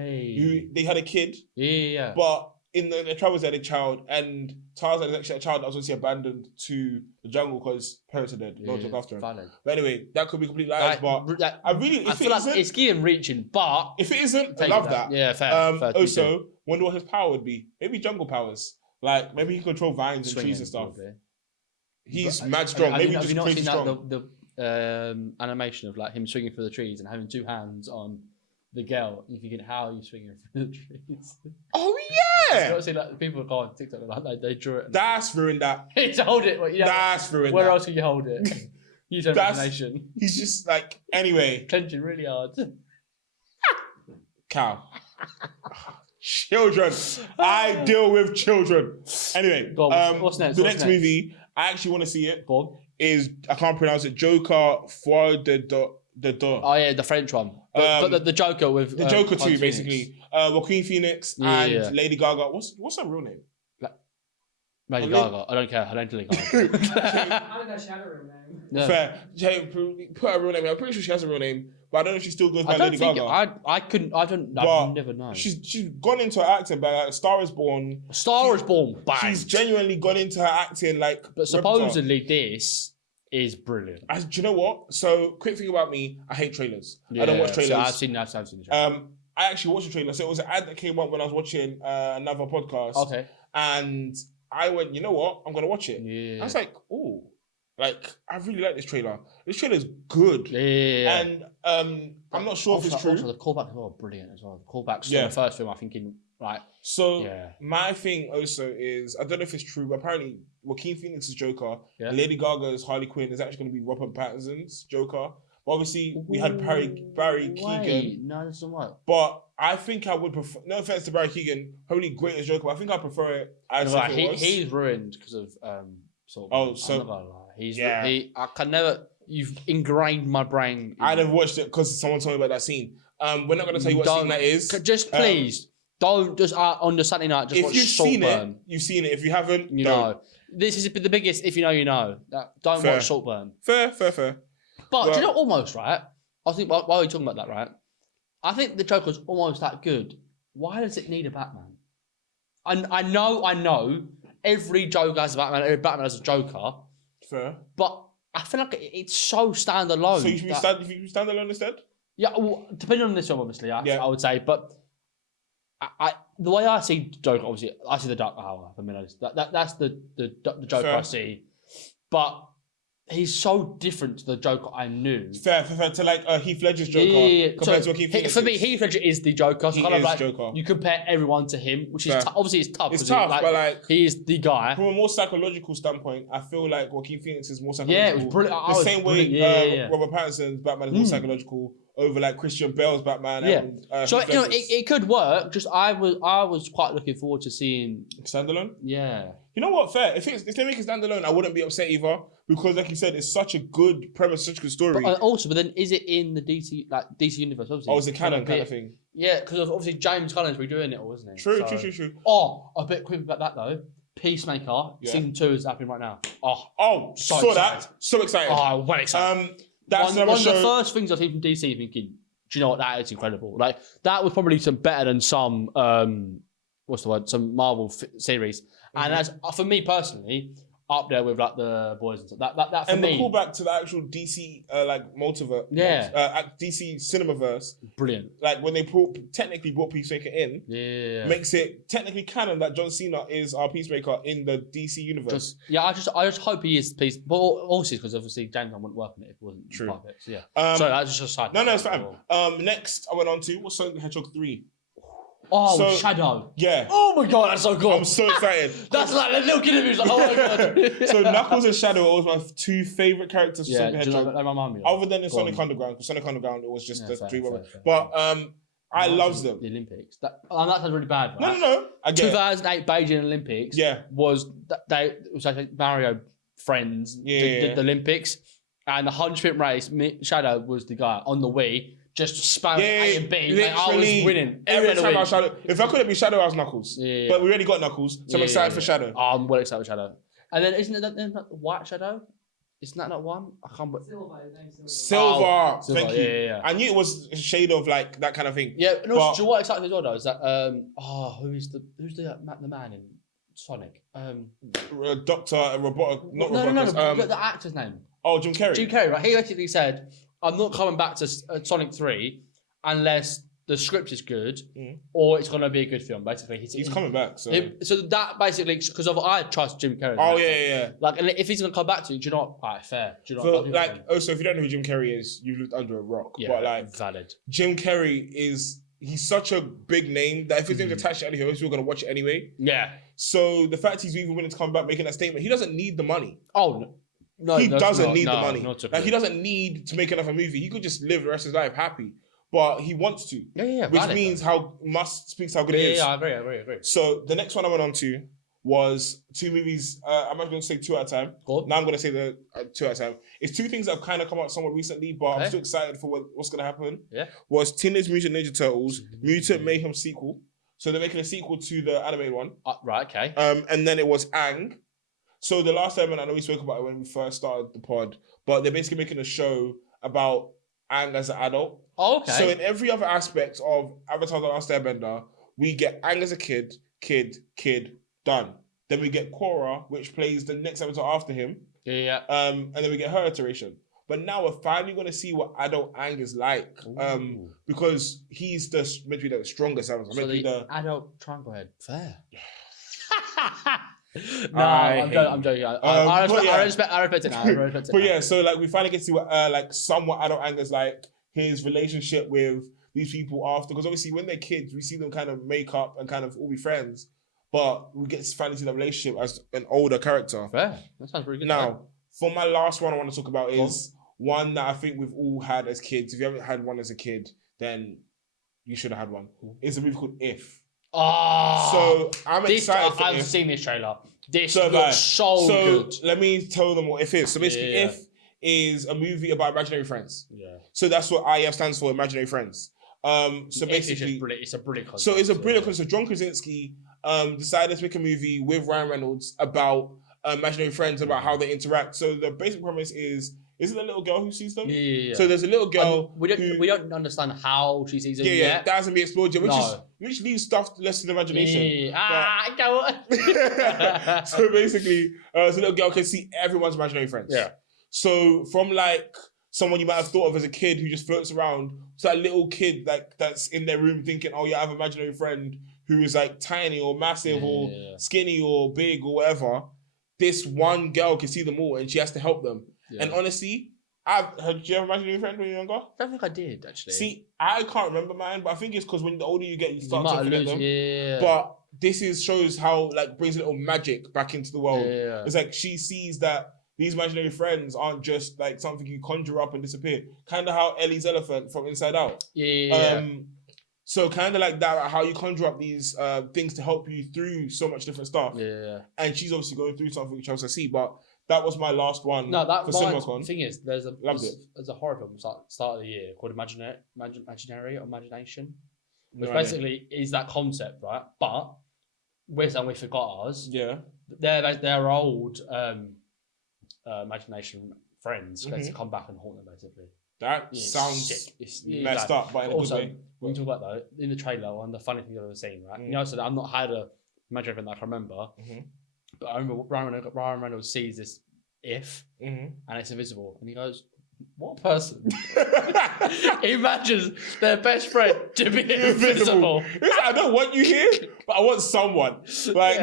They had a kid. Yeah. But in the travels that a child, and Tarzan is actually a child that was obviously abandoned to the jungle because parents are dead. No one took after him. Valid. But anyway, that could be complete lies. But I feel like it's getting reaching. But if it isn't, I love that. Yeah, fair. Also, wonder what his power would be. Maybe jungle powers. Like maybe he can control vines and trees and stuff. He's mad strong. Maybe just crazy strong. The animation of like him swinging through the trees and having two hands on the girl, you thinking, how are you swinging through the trees? Oh yeah! You don't see like people go on TikTok like they drew it. That's ruined that. He's hold it. Well, that's ruined. Where else can you hold it? Use imagination. He's just like anyway. Clenching really hard. Cow. Children. I deal with children. Anyway, what's next? The next movie, I actually want to see it. Go on. Is I can't pronounce it. Joker for the. Oh yeah, the French one. But the Joker with the Joker 2, basically. Joaquin Phoenix and Lady Gaga. What's her real name? Lady Gaga. I don't care. I don't really care. How did she have a real name? Yeah. Fair. Put her real name. I'm pretty sure she has a real name, but I don't know if she still goes by Lady Gaga. I've never known. She's gone into her acting, but like, Star is Born. Bang. She's genuinely gone into her acting like. But supposedly this is brilliant. Do you know what? So, quick thing about me, I hate trailers. I don't watch trailers. So I've seen the trailer. I actually watched the trailer. So it was an ad that came up when I was watching another podcast. Okay. And I went, you know what? I'm gonna watch it. Yeah. I was like, oh, like I really like this trailer. This trailer is good. Yeah. And I'm not sure if it's true. Also, the callbacks are brilliant as well. The callbacks from the first film, I think, right. So my thing also is, I don't know if it's true, but apparently Joaquin Phoenix's Joker and Lady Gaga's Harley Quinn is actually going to be Robert Pattinson's Joker. But obviously, we had Barry Keoghan. No, that's not right. But I think I would prefer, no offense to Barry Keoghan, probably great as Joker, but I think I prefer it as if it was. He's ruined because of sort of. Oh, so I'm not gonna lie. I can never. You've ingrained my brain. I never watched it because someone told me about that scene. We're not going to tell you what scene that is. Just please. Don't just on the Saturday night. Just watch Saltburn. You've seen it. If you haven't, you know. This is the biggest. If you know, you know. Don't watch Saltburn. Fair. But do you know, almost right. I think while we're talking about that, right? I think the Joker's almost that good. Why does it need a Batman? I know. Every Joker has a Batman. Every Batman has a Joker. Fair. But I feel like it's so standalone. So you should be standalone instead. Yeah. Well, depending on this one, obviously, I would say, but. The way I see Joker, obviously, I see the Dark Hour. I mean, that's the Joker I see, but he's so different to the Joker I knew. Fair. To like Heath Ledger's Joker compared to Joaquin Phoenix. For me, Heath Ledger is the Joker. So kind of like Joker. You compare everyone to him, which is obviously it's tough. It's tough, but like he is the guy. From a more psychological standpoint, I feel like Joaquin Phoenix is more psychological. Yeah, it was brilliant. The same way Robert Pattinson's Batman is more psychological over like Christian Bale's Batman. And, so it could work. Just I was quite looking forward to seeing standalone. Yeah. You know what? Fair. If they make it standalone, I wouldn't be upset either because, like you said, it's such a good premise, such a good story. But then is it in the DC universe? Obviously, is it canon kind of thing? Yeah, because obviously James Gunn's redoing it all, isn't he? True. Oh, a bit quick about that though. Peacemaker season 2 is happening right now. So excited. That. So excited. Oh, well excited. That's one of the first things I've seen from DC thinking, do you know what, that is incredible. Like that was probably some better than some some Marvel series. And as for me personally, up there with like the boys and stuff. That for and me. the callback to the actual DC multiverse, DC Cinemaverse, brilliant. Like when they technically brought Peacemaker in, makes it technically canon that John Cena is our Peacemaker in the DC universe. I just hope he is Peace, but also because obviously James Gunn wouldn't work on it if it wasn't true. Part of it. So yeah. So that's just a side. No, it's fine. Next I went on to what's Sonic the Hedgehog 3. Oh, Shadow. Yeah. Oh my god, that's so cool. I'm so excited. That's like a little kid of me. Like, oh my god. So Knuckles and Shadow are always my two favourite characters. Yeah, Sonic the Hedgehog. Other than in Sonic Underground, because Sonic Underground it was just the dream of it. But I love them. The Olympics. That sounds really bad. Right? No. I get 2008 Beijing Olympics. Was like Mario friends did the Olympics, and the 100 race. Shadow was the guy on the Wii. Just spam A and B. Like, I was winning. Every time I was Shadow. If I couldn't be Shadow, I was Knuckles. Yeah. But we already got Knuckles, so I'm excited for Shadow. I'm well excited for Shadow. And then isn't that White Shadow? Isn't that not one? I can't. Silver, his name's Silver. Silver. Silver, Thank you. yeah. I knew it was a shade of like that kind of thing. Yeah, and also, But- do you know what excites me as well though? Is that who's the man in Sonic? Doctor Robotic, not no, Robotic. the actor's name. Oh, Jim Carrey. Jim Carrey, right? He basically said, "I'm not coming back to Sonic 3 unless the script is good or it's gonna be a good film." Basically, He's coming back. So that basically because I trust Jim Carrey. Oh yeah. Like, and if he's gonna come back to it, do you know what? Alright, fair. Do you know So what? like, also if you don't know who Jim Carrey is, you've lived under a rock. Yeah, But like, valid. Jim Carrey he's such a big name that if his name's attached to anything else, we're gonna watch it anyway. Yeah. So the fact he's even willing to come back making that statement, he doesn't need the money. Oh no, He doesn't need the no, money. not to Like he doesn't need to make another movie. He could just live the rest of his life happy, but he wants to. Yeah, Which valid, means though. speaks how good he is. Yeah, I agree. So the next one I went on to was two movies. I'm not going to say two at a time. Go on. Now I'm going to say the two at a time. It's two things that have kind of come out somewhat recently, but I'm still excited for what's going to happen. Yeah. Was Teenage Mutant Ninja Turtles Mutant Mayhem sequel. So they're making a sequel to the animated one. Right, okay. And then it was Aang. So the last time, and I know we spoke about it when we first started the pod, but they're basically making a show about Aang as an adult. Oh, okay. So in every other aspect of Avatar: The Last Airbender, we get Aang as a kid, done. Then we get Korra, which plays the next Avatar after him. Yeah. And then we get her iteration. But now we're finally going to see what adult Aang is like. Because he's meant to be the strongest Avatar. So meant to be the adult triangle head. Fair. No, I I'm joking. I respect it now. But yeah, so like we finally get to see what like somewhat adult Aang is like, his relationship with these people after, because obviously when they're kids, we see them kind of make up and kind of all be friends, but we get to finally see the relationship as an older character. Fair. That sounds pretty good. Now, for my last one I want to talk about is one that I think we've all had as kids. If you haven't had one as a kid, then you should have had one. It's a movie called If. Oh, So I'm excited for I've If. seen this trailer. This So looks so good. let me tell them what If is. So basically, Yeah. If is a movie about imaginary friends. Yeah. So that's what IF stands for, imaginary friends. So basically, it's a brilliant concept. so it's a brilliant concept. So John Krasinski decided to make a movie with Ryan Reynolds about imaginary friends, about how they interact. So the basic premise is it a little girl who sees them? Yeah. So there's a little girl. We don't understand how she sees it Yeah, yet. that hasn't been explored yet, No. which leaves stuff less to the imagination. Go. So basically, so little girl can see everyone's imaginary friends. Yeah. So from like someone you might have thought of as a kid who just floats around, to that little kid like that's in their room thinking, oh yeah, I have an imaginary friend who is like tiny or massive or skinny or big or whatever. This one girl can see them all and she has to help them. Yeah. And honestly, did you have an imaginary friend when you were younger? I don't think I did actually. See, I can't remember mine, but I think it's because when the older you get, you start to forget them. Yeah. But this shows how like brings a little magic back into the world. Yeah. It's like she sees that these imaginary friends aren't just like something you conjure up and disappear. Kind of how Ellie's elephant from Inside Out. Yeah. So kind of like that, how you conjure up these things to help you through so much different stuff. Yeah. And she's obviously going through something which I see, but that was my last one. No, that for the thing is, there's a horror film start of the year called Imaginary or Imagination, which basically is that concept, right? But we forgot ours. Yeah. They're old imagination friends going to come back and haunt them basically. That sounds messed up, but in a good way. When you talk about that in the trailer, one of the funny things I've ever seen, right? You know, so I've not had a imaginary friend that I can remember. But I remember Ryan Reynolds sees this and it's invisible, and he goes, "What person imagines their best friend to be invisible?" I don't want you here, but I want someone. Like,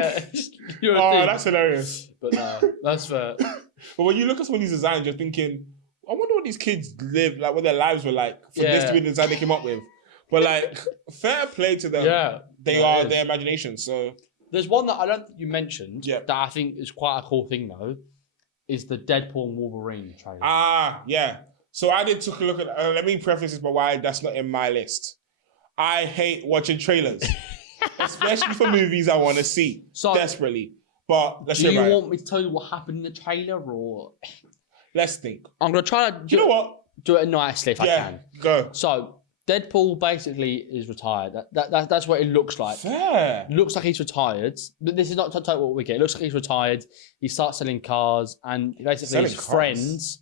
that's hilarious. But no, that's fair. But when you look at some of these designs, you're thinking, I wonder what these kids live like, what their lives were like for this to be the design they came up with. But like, fair play to them. Yeah, they are their imagination. So. There's one that I don't think you mentioned that I think is quite a cool thing though, is the Deadpool and Wolverine trailer. Yeah. So I did took a look at. Let me preface this by why that's not in my list. I hate watching trailers, especially for movies I want to see desperately. But let's. Do you want me to tell you what happened in the trailer, or let's think? I'm gonna try to. You know what? Do it nicely if I can. Go. So Deadpool basically is retired. That's what it looks like. Fair. Looks like he's retired. But this is not totally what we get. It looks like he's retired. He starts selling cars, and basically his friends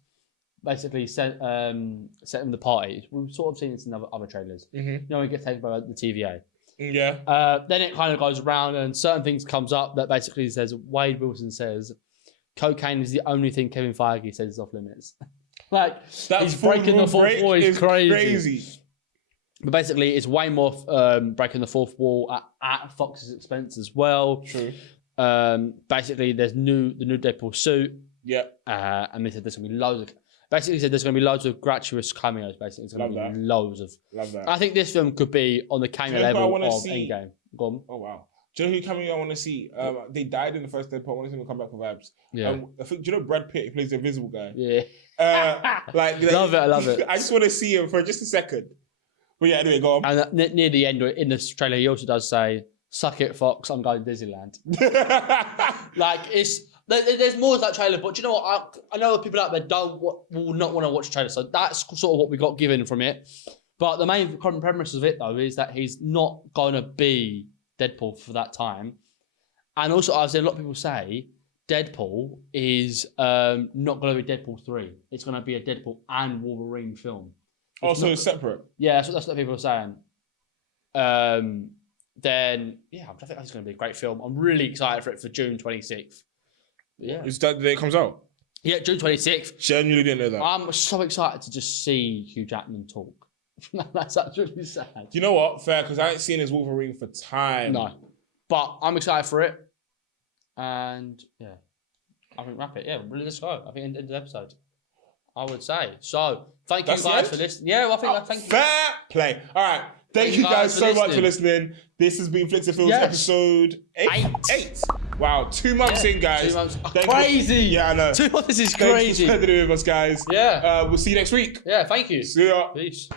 basically sent him the party. We've sort of seen this in other trailers. Mm-hmm. You know, he gets taken by the TVA. Yeah. Then it kind of goes around, and certain things comes up that basically says Wade Wilson says cocaine is the only thing Kevin Feige says is off limits. Like he's breaking the fourth wall. Is crazy. But basically, it's way more breaking the fourth wall at Fox's expense as well. True. Basically, there's the new Deadpool suit. Yeah. And they said there's gonna be loads of. Basically, said there's gonna be loads of gratuitous cameos. Basically, there's gonna be loads of. Love that. I think this film could be on the cameo level of Endgame. Go on. Oh wow. Do you know who cameo I want to see? They died in the first Deadpool. I want to see them come back for vibes. Yeah. I think. Do you know Brad Pitt? He plays the Invisible Guy. Yeah. Love it. I love it. I just want to see him for just a second. But yeah, anyway, go on. And near the end, in this trailer, he also does say, "Suck it, Fox. I'm going to Disneyland." Like there's more to that trailer, but do you know what? I know people out there will not want to watch the trailer, so that's sort of what we got given from it. But the main premise of it, though, is that he's not going to be Deadpool for that time. And also, I've seen a lot of people say Deadpool is not going to be Deadpool 3. It's going to be a Deadpool and Wolverine film. It's separate. Yeah, that's what people are saying. Then, yeah, I think that's going to be a great film. I'm really excited for it for June 26th. Yeah. Is that the day it comes out? Yeah, June 26th. Genuinely didn't know that. I'm so excited to just see Hugh Jackman talk. That's absolutely sad. Do you know what? Fair, because I ain't seen his Wolverine for time. No. But I'm excited for it. And, yeah. I think wrap it. Yeah, really, let's go. I think end the episode. I would say. So, thank you guys for listening. Yeah, well, I think thank you. Fair play. All right. Thank you guys so much for listening. This has been Flicks&Fields episode 8. Wow, 2 months in, guys. 2 months. Crazy. Yeah, I know. 2 months is crazy. Thanks for spending it with us, guys. Yeah. We'll see you next week. Yeah, thank you. See ya. Peace.